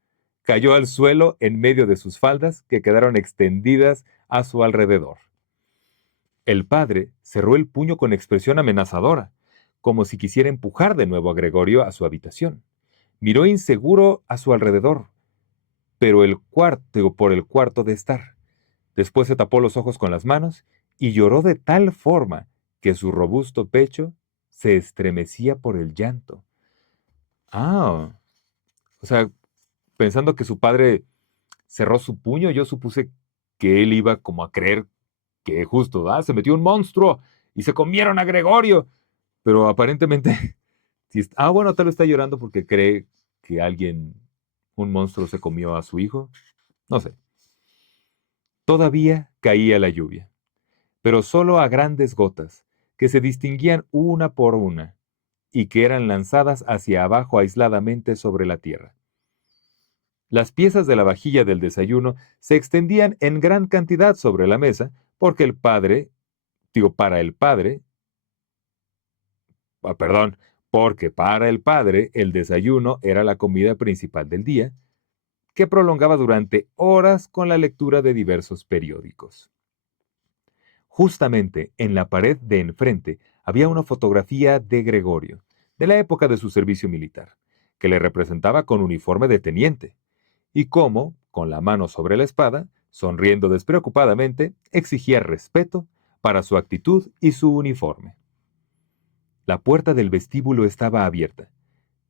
cayó al suelo en medio de sus faldas que quedaron extendidas a su alrededor. El padre cerró el puño con expresión amenazadora, como si quisiera empujar de nuevo a Gregorio a su habitación. Miró inseguro a su alrededor, pero por el cuarto de estar. Después se tapó los ojos con las manos y lloró de tal forma que su robusto pecho se estremecía por el llanto. Ah, o sea, pensando que su padre cerró su puño, yo supuse que él iba como a creer que justo, se metió un monstruo y se comieron a Gregorio. Pero aparentemente, bueno, tal vez está llorando porque cree que un monstruo se comió a su hijo. No sé. Todavía caía la lluvia, pero solo a grandes gotas, que se distinguían una por una, y que eran lanzadas hacia abajo aisladamente sobre la tierra. Las piezas de la vajilla del desayuno se extendían en gran cantidad sobre la mesa, porque para el padre, perdón, porque para el padre el desayuno era la comida principal del día, que prolongaba durante horas con la lectura de diversos periódicos. Justamente en la pared de enfrente había una fotografía de Gregorio, de la época de su servicio militar, que le representaba con uniforme de teniente, y cómo, con la mano sobre la espada, sonriendo despreocupadamente, exigía respeto para su actitud y su uniforme. La puerta del vestíbulo estaba abierta,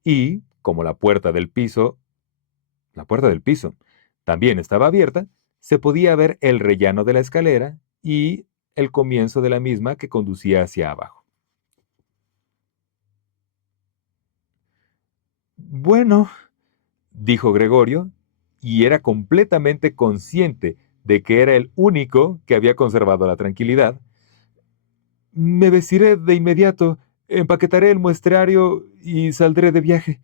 y, como la puerta del piso también estaba abierta, se podía ver el rellano de la escalera y el comienzo de la misma que conducía hacia abajo. Bueno, dijo Gregorio, y era completamente consciente de que era el único que había conservado la tranquilidad. Me vestiré de inmediato, empaquetaré el muestrario y saldré de viaje.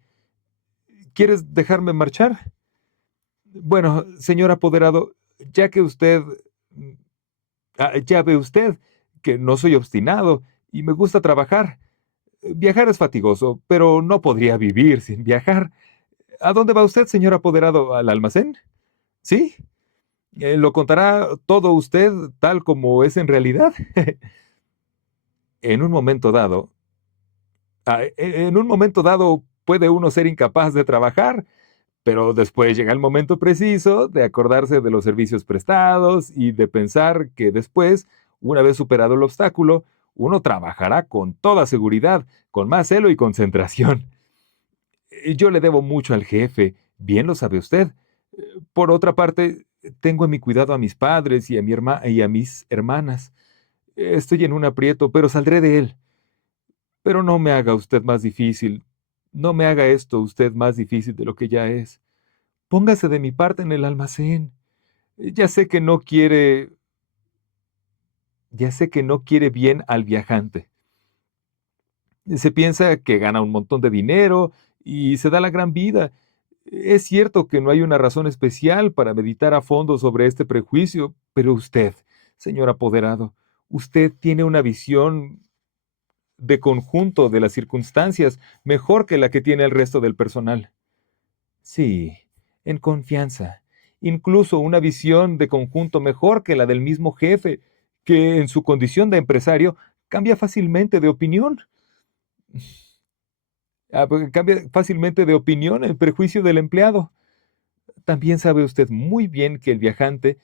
¿Quieres dejarme marchar? Bueno, señor apoderado, ya que usted... ya ve usted que no soy obstinado y me gusta trabajar. Viajar es fatigoso, pero no podría vivir sin viajar. ¿A dónde va usted, señor apoderado? ¿Al almacén? ¿Sí? ¿Lo contará todo usted tal como es en realidad? En un momento dado, en un momento dado puede uno ser incapaz de trabajar, pero después llega el momento preciso de acordarse de los servicios prestados y de pensar que después, una vez superado el obstáculo, uno trabajará con toda seguridad, con más celo y concentración. Yo le debo mucho al jefe, bien lo sabe usted. Por otra parte, tengo en mi cuidado a mis padres y y a mis hermanas. Estoy en un aprieto, pero saldré de él. Pero no me haga usted más difícil. No me haga esto usted más difícil de lo que ya es. Póngase de mi parte en el almacén. Ya sé que no quiere, ya sé que no quiere bien al viajante. Se piensa que gana un montón de dinero y se da la gran vida. Es cierto que no hay una razón especial para meditar a fondo sobre este prejuicio, pero usted, señor apoderado, usted tiene una visión de conjunto de las circunstancias mejor que la que tiene el resto del personal. Sí, en confianza. Incluso una visión de conjunto mejor que la del mismo jefe, que en su condición de empresario cambia fácilmente de opinión. Cambia fácilmente de opinión en perjuicio del empleado. También sabe usted muy bien que el viajante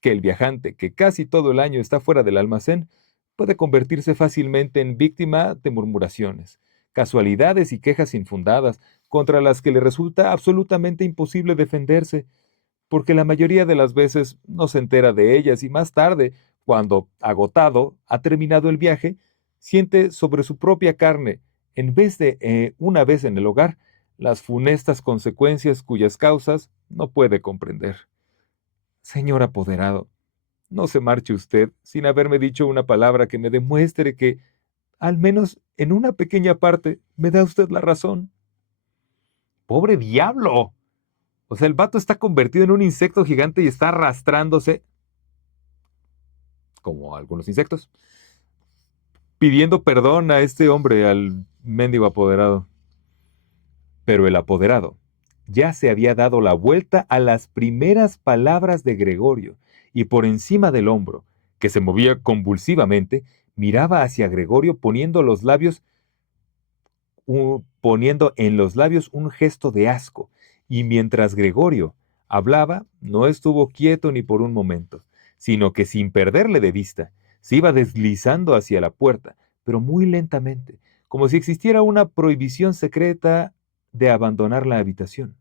que casi todo el año está fuera del almacén puede convertirse fácilmente en víctima de murmuraciones, casualidades y quejas infundadas, contra las que le resulta absolutamente imposible defenderse, porque la mayoría de las veces no se entera de ellas y más tarde, cuando, agotado, ha terminado el viaje, siente sobre su propia carne, en vez de una vez en el hogar, las funestas consecuencias cuyas causas no puede comprender. Señor apoderado, no se marche usted sin haberme dicho una palabra que me demuestre que, al menos en una pequeña parte, me da usted la razón. ¡Pobre diablo! O sea, el vato está convertido en un insecto gigante y está arrastrándose, como algunos insectos, pidiendo perdón a este hombre, al mendigo apoderado. Pero el apoderado ya se había dado la vuelta a las primeras palabras de Gregorio, y por encima del hombro, que se movía convulsivamente, miraba hacia Gregorio poniendo en los labios un gesto de asco, y mientras Gregorio hablaba, no estuvo quieto ni por un momento, sino que sin perderle de vista, se iba deslizando hacia la puerta, pero muy lentamente, como si existiera una prohibición secreta de abandonar la habitación.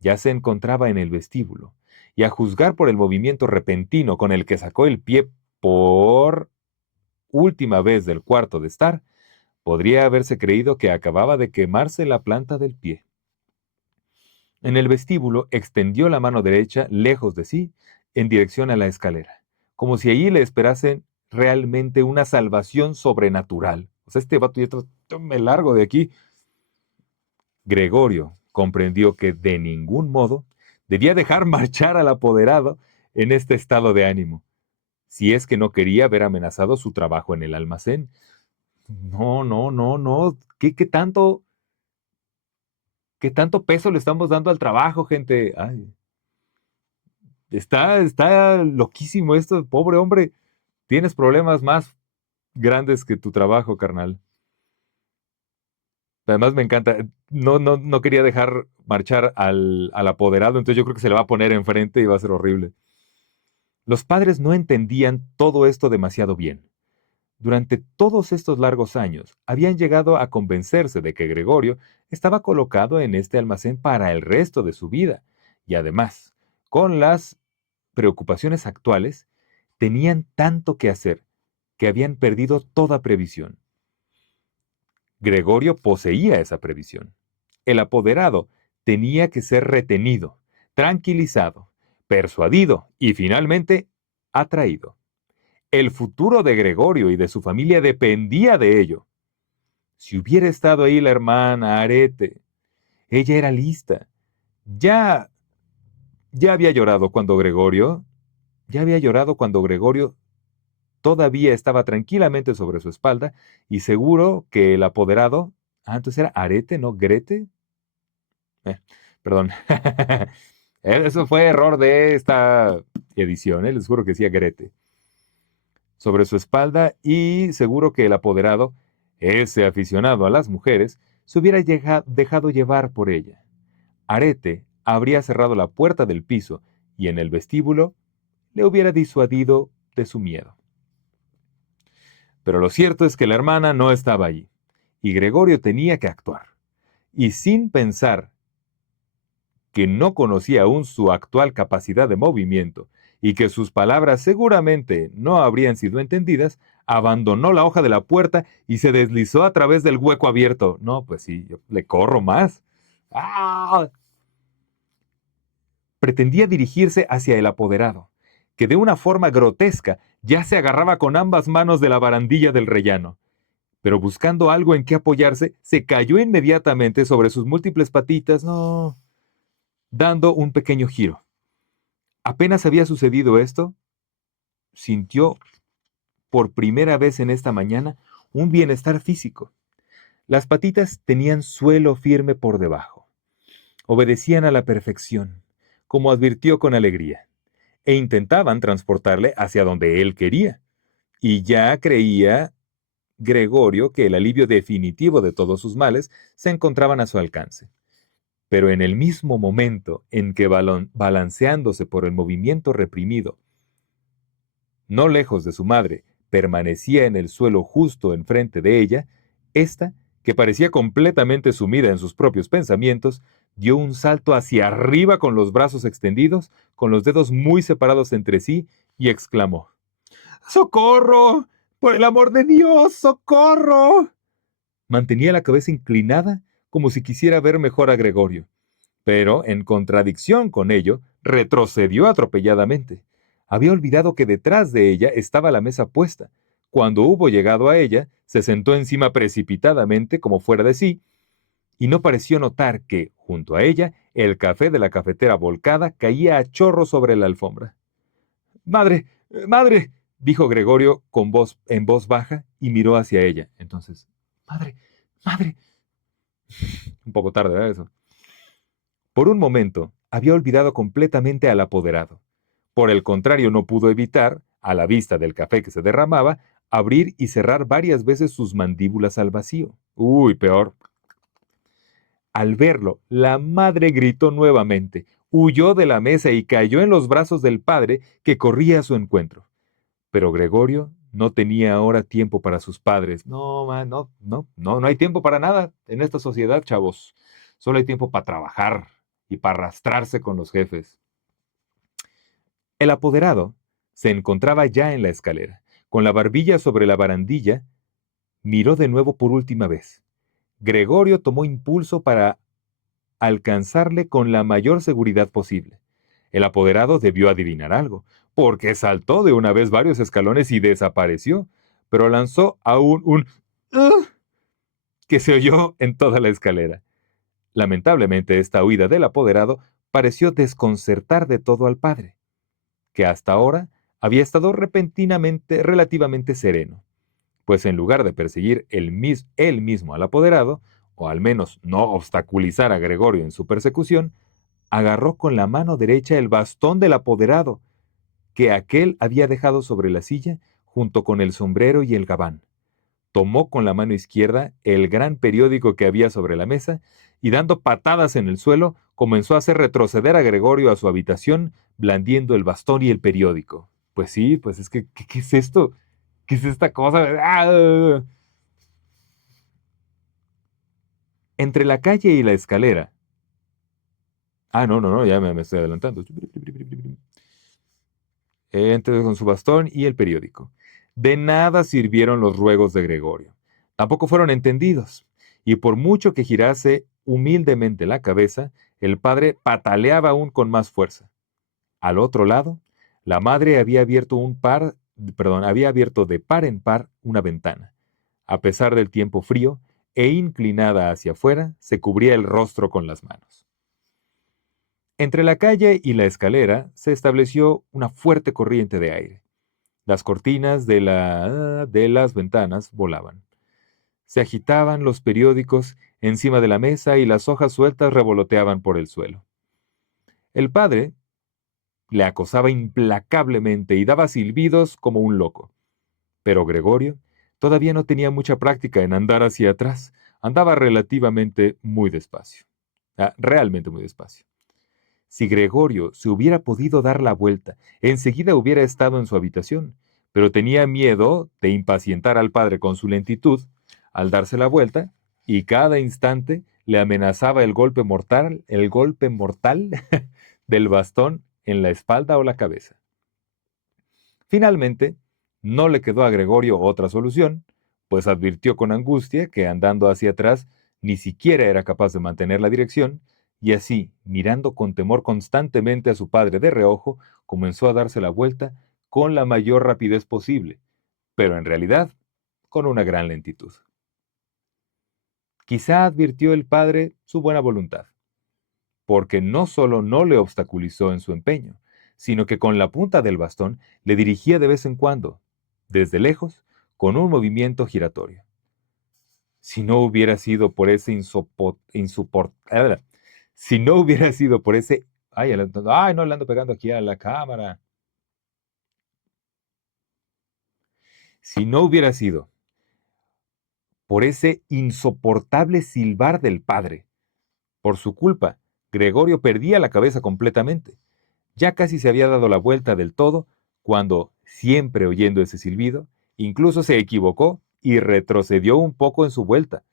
Ya se encontraba en el vestíbulo, y a juzgar por el movimiento repentino con el que sacó el pie por última vez del cuarto de estar, podría haberse creído que acababa de quemarse la planta del pie. En el vestíbulo extendió la mano derecha lejos de sí, en dirección a la escalera, como si allí le esperasen realmente una salvación sobrenatural. O sea, este vato ya me largo de aquí. Gregorio comprendió que de ningún modo debía dejar marchar al apoderado en este estado de ánimo, si es que no quería ver amenazado su trabajo en el almacén. No, no, no, no. ¿Qué tanto peso le estamos dando al trabajo, gente? Ay, está loquísimo esto, pobre hombre. Tienes problemas más grandes que tu trabajo, carnal. Además me encanta. No quería dejar marchar al apoderado, entonces yo creo que se le va a poner enfrente y va a ser horrible. Los padres no entendían todo esto demasiado bien. Durante todos estos largos años, habían llegado a convencerse de que Gregorio estaba colocado en este almacén para el resto de su vida, y además, con las preocupaciones actuales, tenían tanto que hacer que habían perdido toda previsión. Gregorio poseía esa previsión. El apoderado tenía que ser retenido, tranquilizado, persuadido y finalmente atraído. El futuro de Gregorio y de su familia dependía de ello. Si hubiera estado ahí la hermana Arete, ella era lista. Ya, ya había llorado cuando Gregorio, ya había llorado cuando Gregorio todavía estaba tranquilamente sobre su espalda y seguro que el apoderado, entonces era Arete, ¿no? Grete. Eh, Perdón. Eso fue error de esta edición, les juro que decía Grete. Sobre su espalda y seguro que el apoderado, ese aficionado a las mujeres, se hubiera dejado llevar por ella. Arete habría cerrado la puerta del piso y en el vestíbulo le hubiera disuadido de su miedo. Pero lo cierto es que la hermana no estaba allí, y Gregorio tenía que actuar. Y sin pensar que no conocía aún su actual capacidad de movimiento y que sus palabras seguramente no habrían sido entendidas, abandonó la hoja de la puerta y se deslizó a través del hueco abierto. No, pues sí, yo le corro más. ¡Ah! Pretendía dirigirse hacia el apoderado, que de una forma grotesca ya se agarraba con ambas manos de la barandilla del rellano. Pero buscando algo en que apoyarse, se cayó inmediatamente sobre sus múltiples patitas, no, dando un pequeño giro. Apenas había sucedido esto, sintió por primera vez en esta mañana un bienestar físico. Las patitas tenían suelo firme por debajo. Obedecían a la perfección, como advirtió con alegría, e intentaban transportarle hacia donde él quería. Y ya creía Gregorio que el alivio definitivo de todos sus males se encontraban a su alcance. Pero en el mismo momento en que balanceándose por el movimiento reprimido, no lejos de su madre, permanecía en el suelo justo enfrente de ella, ésta, que parecía completamente sumida en sus propios pensamientos, dio un salto hacia arriba con los brazos extendidos, con los dedos muy separados entre sí, y exclamó: ¡Socorro! ¡Por el amor de Dios! ¡Socorro! Mantenía la cabeza inclinada como si quisiera ver mejor a Gregorio, pero, en contradicción con ello, retrocedió atropelladamente. Había olvidado que detrás de ella estaba la mesa puesta. Cuando hubo llegado a ella, se sentó encima precipitadamente, como fuera de sí, y no pareció notar que, junto a ella, el café de la cafetera volcada caía a chorro sobre la alfombra. ¡Madre! ¡Madre! Dijo Gregorio en voz baja y miró hacia ella. Entonces, ¡madre! ¡Madre! Un poco tarde, ¿verdad? Eso. Por un momento, había olvidado completamente al apoderado. Por el contrario, no pudo evitar, a la vista del café que se derramaba, abrir y cerrar varias veces sus mandíbulas al vacío. Uy, peor. Al verlo, la madre gritó nuevamente, huyó de la mesa y cayó en los brazos del padre, que corría a su encuentro. Pero Gregorio no tenía ahora tiempo para sus padres. No, no hay tiempo para nada en esta sociedad, chavos. Solo hay tiempo para trabajar y para arrastrarse con los jefes. El apoderado se encontraba ya en la escalera, con la barbilla sobre la barandilla. Miró de nuevo por última vez. Gregorio tomó impulso para alcanzarle con la mayor seguridad posible. El apoderado debió adivinar algo, porque saltó de una vez varios escalones y desapareció, pero lanzó aún un "Ugh", que se oyó en toda la escalera. Lamentablemente, esta huida del apoderado pareció desconcertar de todo al padre, que hasta ahora había estado repentinamente relativamente sereno, pues en lugar de perseguir él mismo al apoderado, o al menos no obstaculizar a Gregorio en su persecución, agarró con la mano derecha el bastón del apoderado, que aquél había dejado sobre la silla junto con el sombrero y el gabán. Tomó con la mano izquierda el gran periódico que había sobre la mesa y, dando patadas en el suelo, comenzó a hacer retroceder a Gregorio a su habitación, blandiendo el bastón y el periódico. Pues sí, pues es que, ¿qué es esto? ¿Qué es esta cosa? ¡Ah! Entre la calle y la escalera. No, ya me estoy adelantando. Entre con su bastón y el periódico. De nada sirvieron los ruegos de Gregorio. Tampoco fueron entendidos. Y por mucho que girase humildemente la cabeza, el padre pataleaba aún con más fuerza. Al otro lado, la madre había abierto de par en par una ventana. A pesar del tiempo frío, e inclinada hacia afuera, se cubría el rostro con las manos. Entre la calle y la escalera se estableció una fuerte corriente de aire. Las cortinas de las ventanas volaban. Se agitaban los periódicos encima de la mesa y las hojas sueltas revoloteaban por el suelo. El padre le acosaba implacablemente y daba silbidos como un loco. Pero Gregorio todavía no tenía mucha práctica en andar hacia atrás. Andaba relativamente muy despacio. Realmente muy despacio. Si Gregorio se hubiera podido dar la vuelta, enseguida hubiera estado en su habitación, pero tenía miedo de impacientar al padre con su lentitud al darse la vuelta, y cada instante le amenazaba el golpe mortal del bastón en la espalda o la cabeza. Finalmente, no le quedó a Gregorio otra solución, pues advirtió con angustia que, andando hacia atrás, ni siquiera era capaz de mantener la dirección, y así, mirando con temor constantemente a su padre de reojo, comenzó a darse la vuelta con la mayor rapidez posible, pero en realidad con una gran lentitud. Quizá advirtió el padre su buena voluntad, porque no solo no le obstaculizó en su empeño, sino que con la punta del bastón le dirigía de vez en cuando, desde lejos, con un movimiento giratorio. Si no hubiera sido por ese si no hubiera sido por ese... No le ando pegando aquí a la cámara. Si no hubiera sido por ese insoportable silbar del padre, por su culpa, Gregorio perdía la cabeza completamente. Ya casi se había dado la vuelta del todo, cuando, siempre oyendo ese silbido, incluso se equivocó y retrocedió un poco en su vuelta.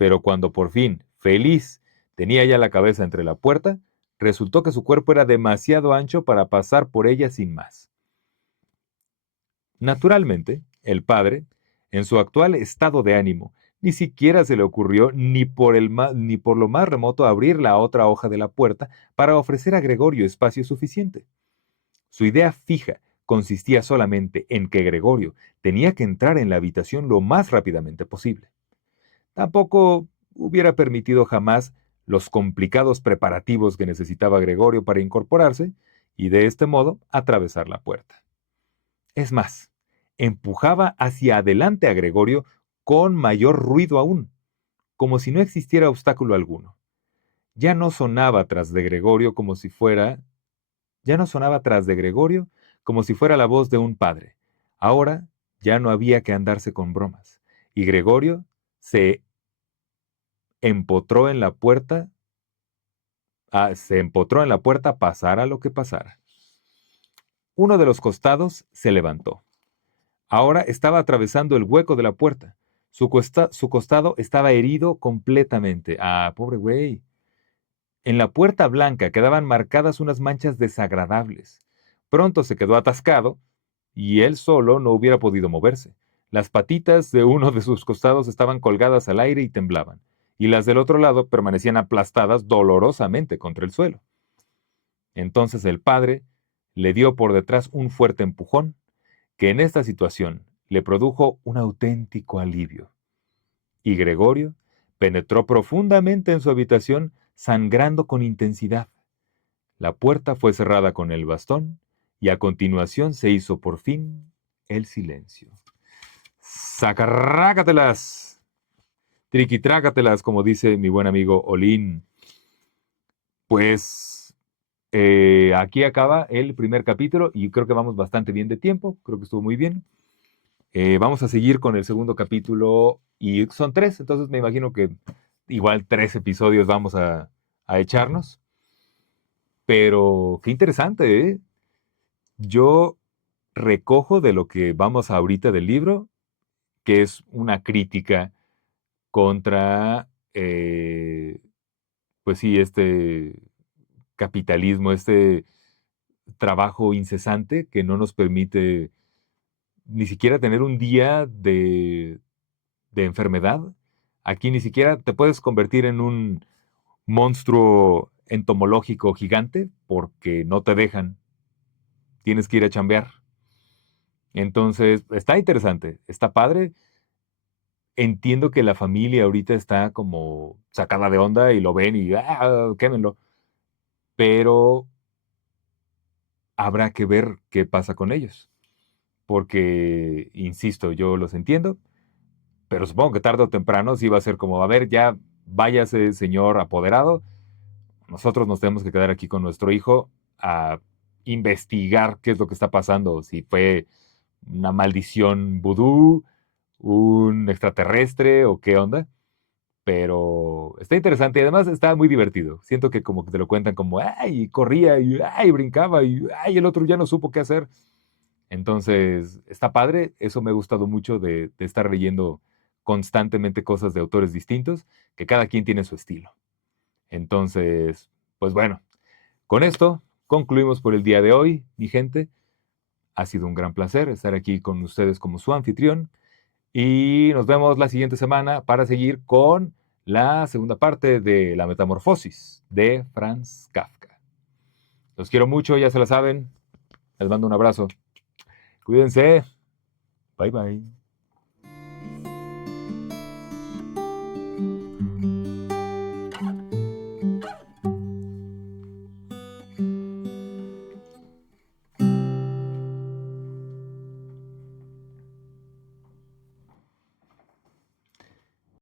Pero cuando por fin, feliz, tenía ya la cabeza entre la puerta, resultó que su cuerpo era demasiado ancho para pasar por ella sin más. Naturalmente, el padre, en su actual estado de ánimo, ni siquiera se le ocurrió ni por lo más remoto abrir la otra hoja de la puerta para ofrecer a Gregorio espacio suficiente. Su idea fija consistía solamente en que Gregorio tenía que entrar en la habitación lo más rápidamente posible. Tampoco hubiera permitido jamás los complicados preparativos que necesitaba Gregorio para incorporarse y de este modo atravesar la puerta. Es más, empujaba hacia adelante a Gregorio con mayor ruido aún, como si no existiera obstáculo alguno. Ya no sonaba tras de Gregorio como si fuera, ya no sonaba tras de Gregorio como si fuera la voz de un padre. Ahora ya no había que andarse con bromas, y Gregorio se empotró en la puerta, se empotró en la puerta pasara lo que pasara. Uno de los costados se levantó. Ahora estaba atravesando el hueco de la puerta. Su costado estaba herido completamente. Ah, pobre güey. En la puerta blanca quedaban marcadas unas manchas desagradables. Pronto se quedó atascado y él solo no hubiera podido moverse. Las patitas de uno de sus costados estaban colgadas al aire y temblaban, y las del otro lado permanecían aplastadas dolorosamente contra el suelo. Entonces el padre le dio por detrás un fuerte empujón, que en esta situación le produjo un auténtico alivio. Y Gregorio penetró profundamente en su habitación, sangrando con intensidad. La puerta fue cerrada con el bastón, y a continuación se hizo por fin el silencio. Sacarrácatelas, triquitrácatelas, como dice mi buen amigo Olín. Pues aquí acaba el primer capítulo y creo que vamos bastante bien de tiempo, creo que estuvo muy bien. Vamos a seguir con el segundo capítulo y son 3, entonces me imagino que igual 3 episodios vamos a echarnos. Pero qué interesante, ¿eh? Yo recojo de lo que vamos ahorita del libro, que es una crítica contra, pues sí, este capitalismo, este trabajo incesante que no nos permite ni siquiera tener un día de enfermedad. Aquí ni siquiera te puedes convertir en un monstruo entomológico gigante porque no te dejan. Tienes que ir a chambear. Entonces, está interesante, está padre. Entiendo que la familia ahorita está como sacada de onda y lo ven y quémenlo. Pero habrá que ver qué pasa con ellos. Porque, insisto, yo los entiendo, pero supongo que tarde o temprano sí va a ser como, a ver, ya váyase, señor apoderado, nosotros nos tenemos que quedar aquí con nuestro hijo a investigar qué es lo que está pasando, si fue una maldición vudú, un extraterrestre o qué onda. Pero está interesante y además está muy divertido. Siento que como que te lo cuentan como, ay, corría y ay, brincaba y ay, el otro ya no supo qué hacer. Entonces, está padre. Eso me ha gustado mucho de estar leyendo constantemente cosas de autores distintos, que cada quien tiene su estilo. Entonces, pues bueno, con esto concluimos por el día de hoy, mi gente. Ha sido un gran placer estar aquí con ustedes como su anfitrión. Y nos vemos la siguiente semana para seguir con la segunda parte de La Metamorfosis de Franz Kafka. Los quiero mucho, ya se la saben. Les mando un abrazo. Cuídense. Bye bye.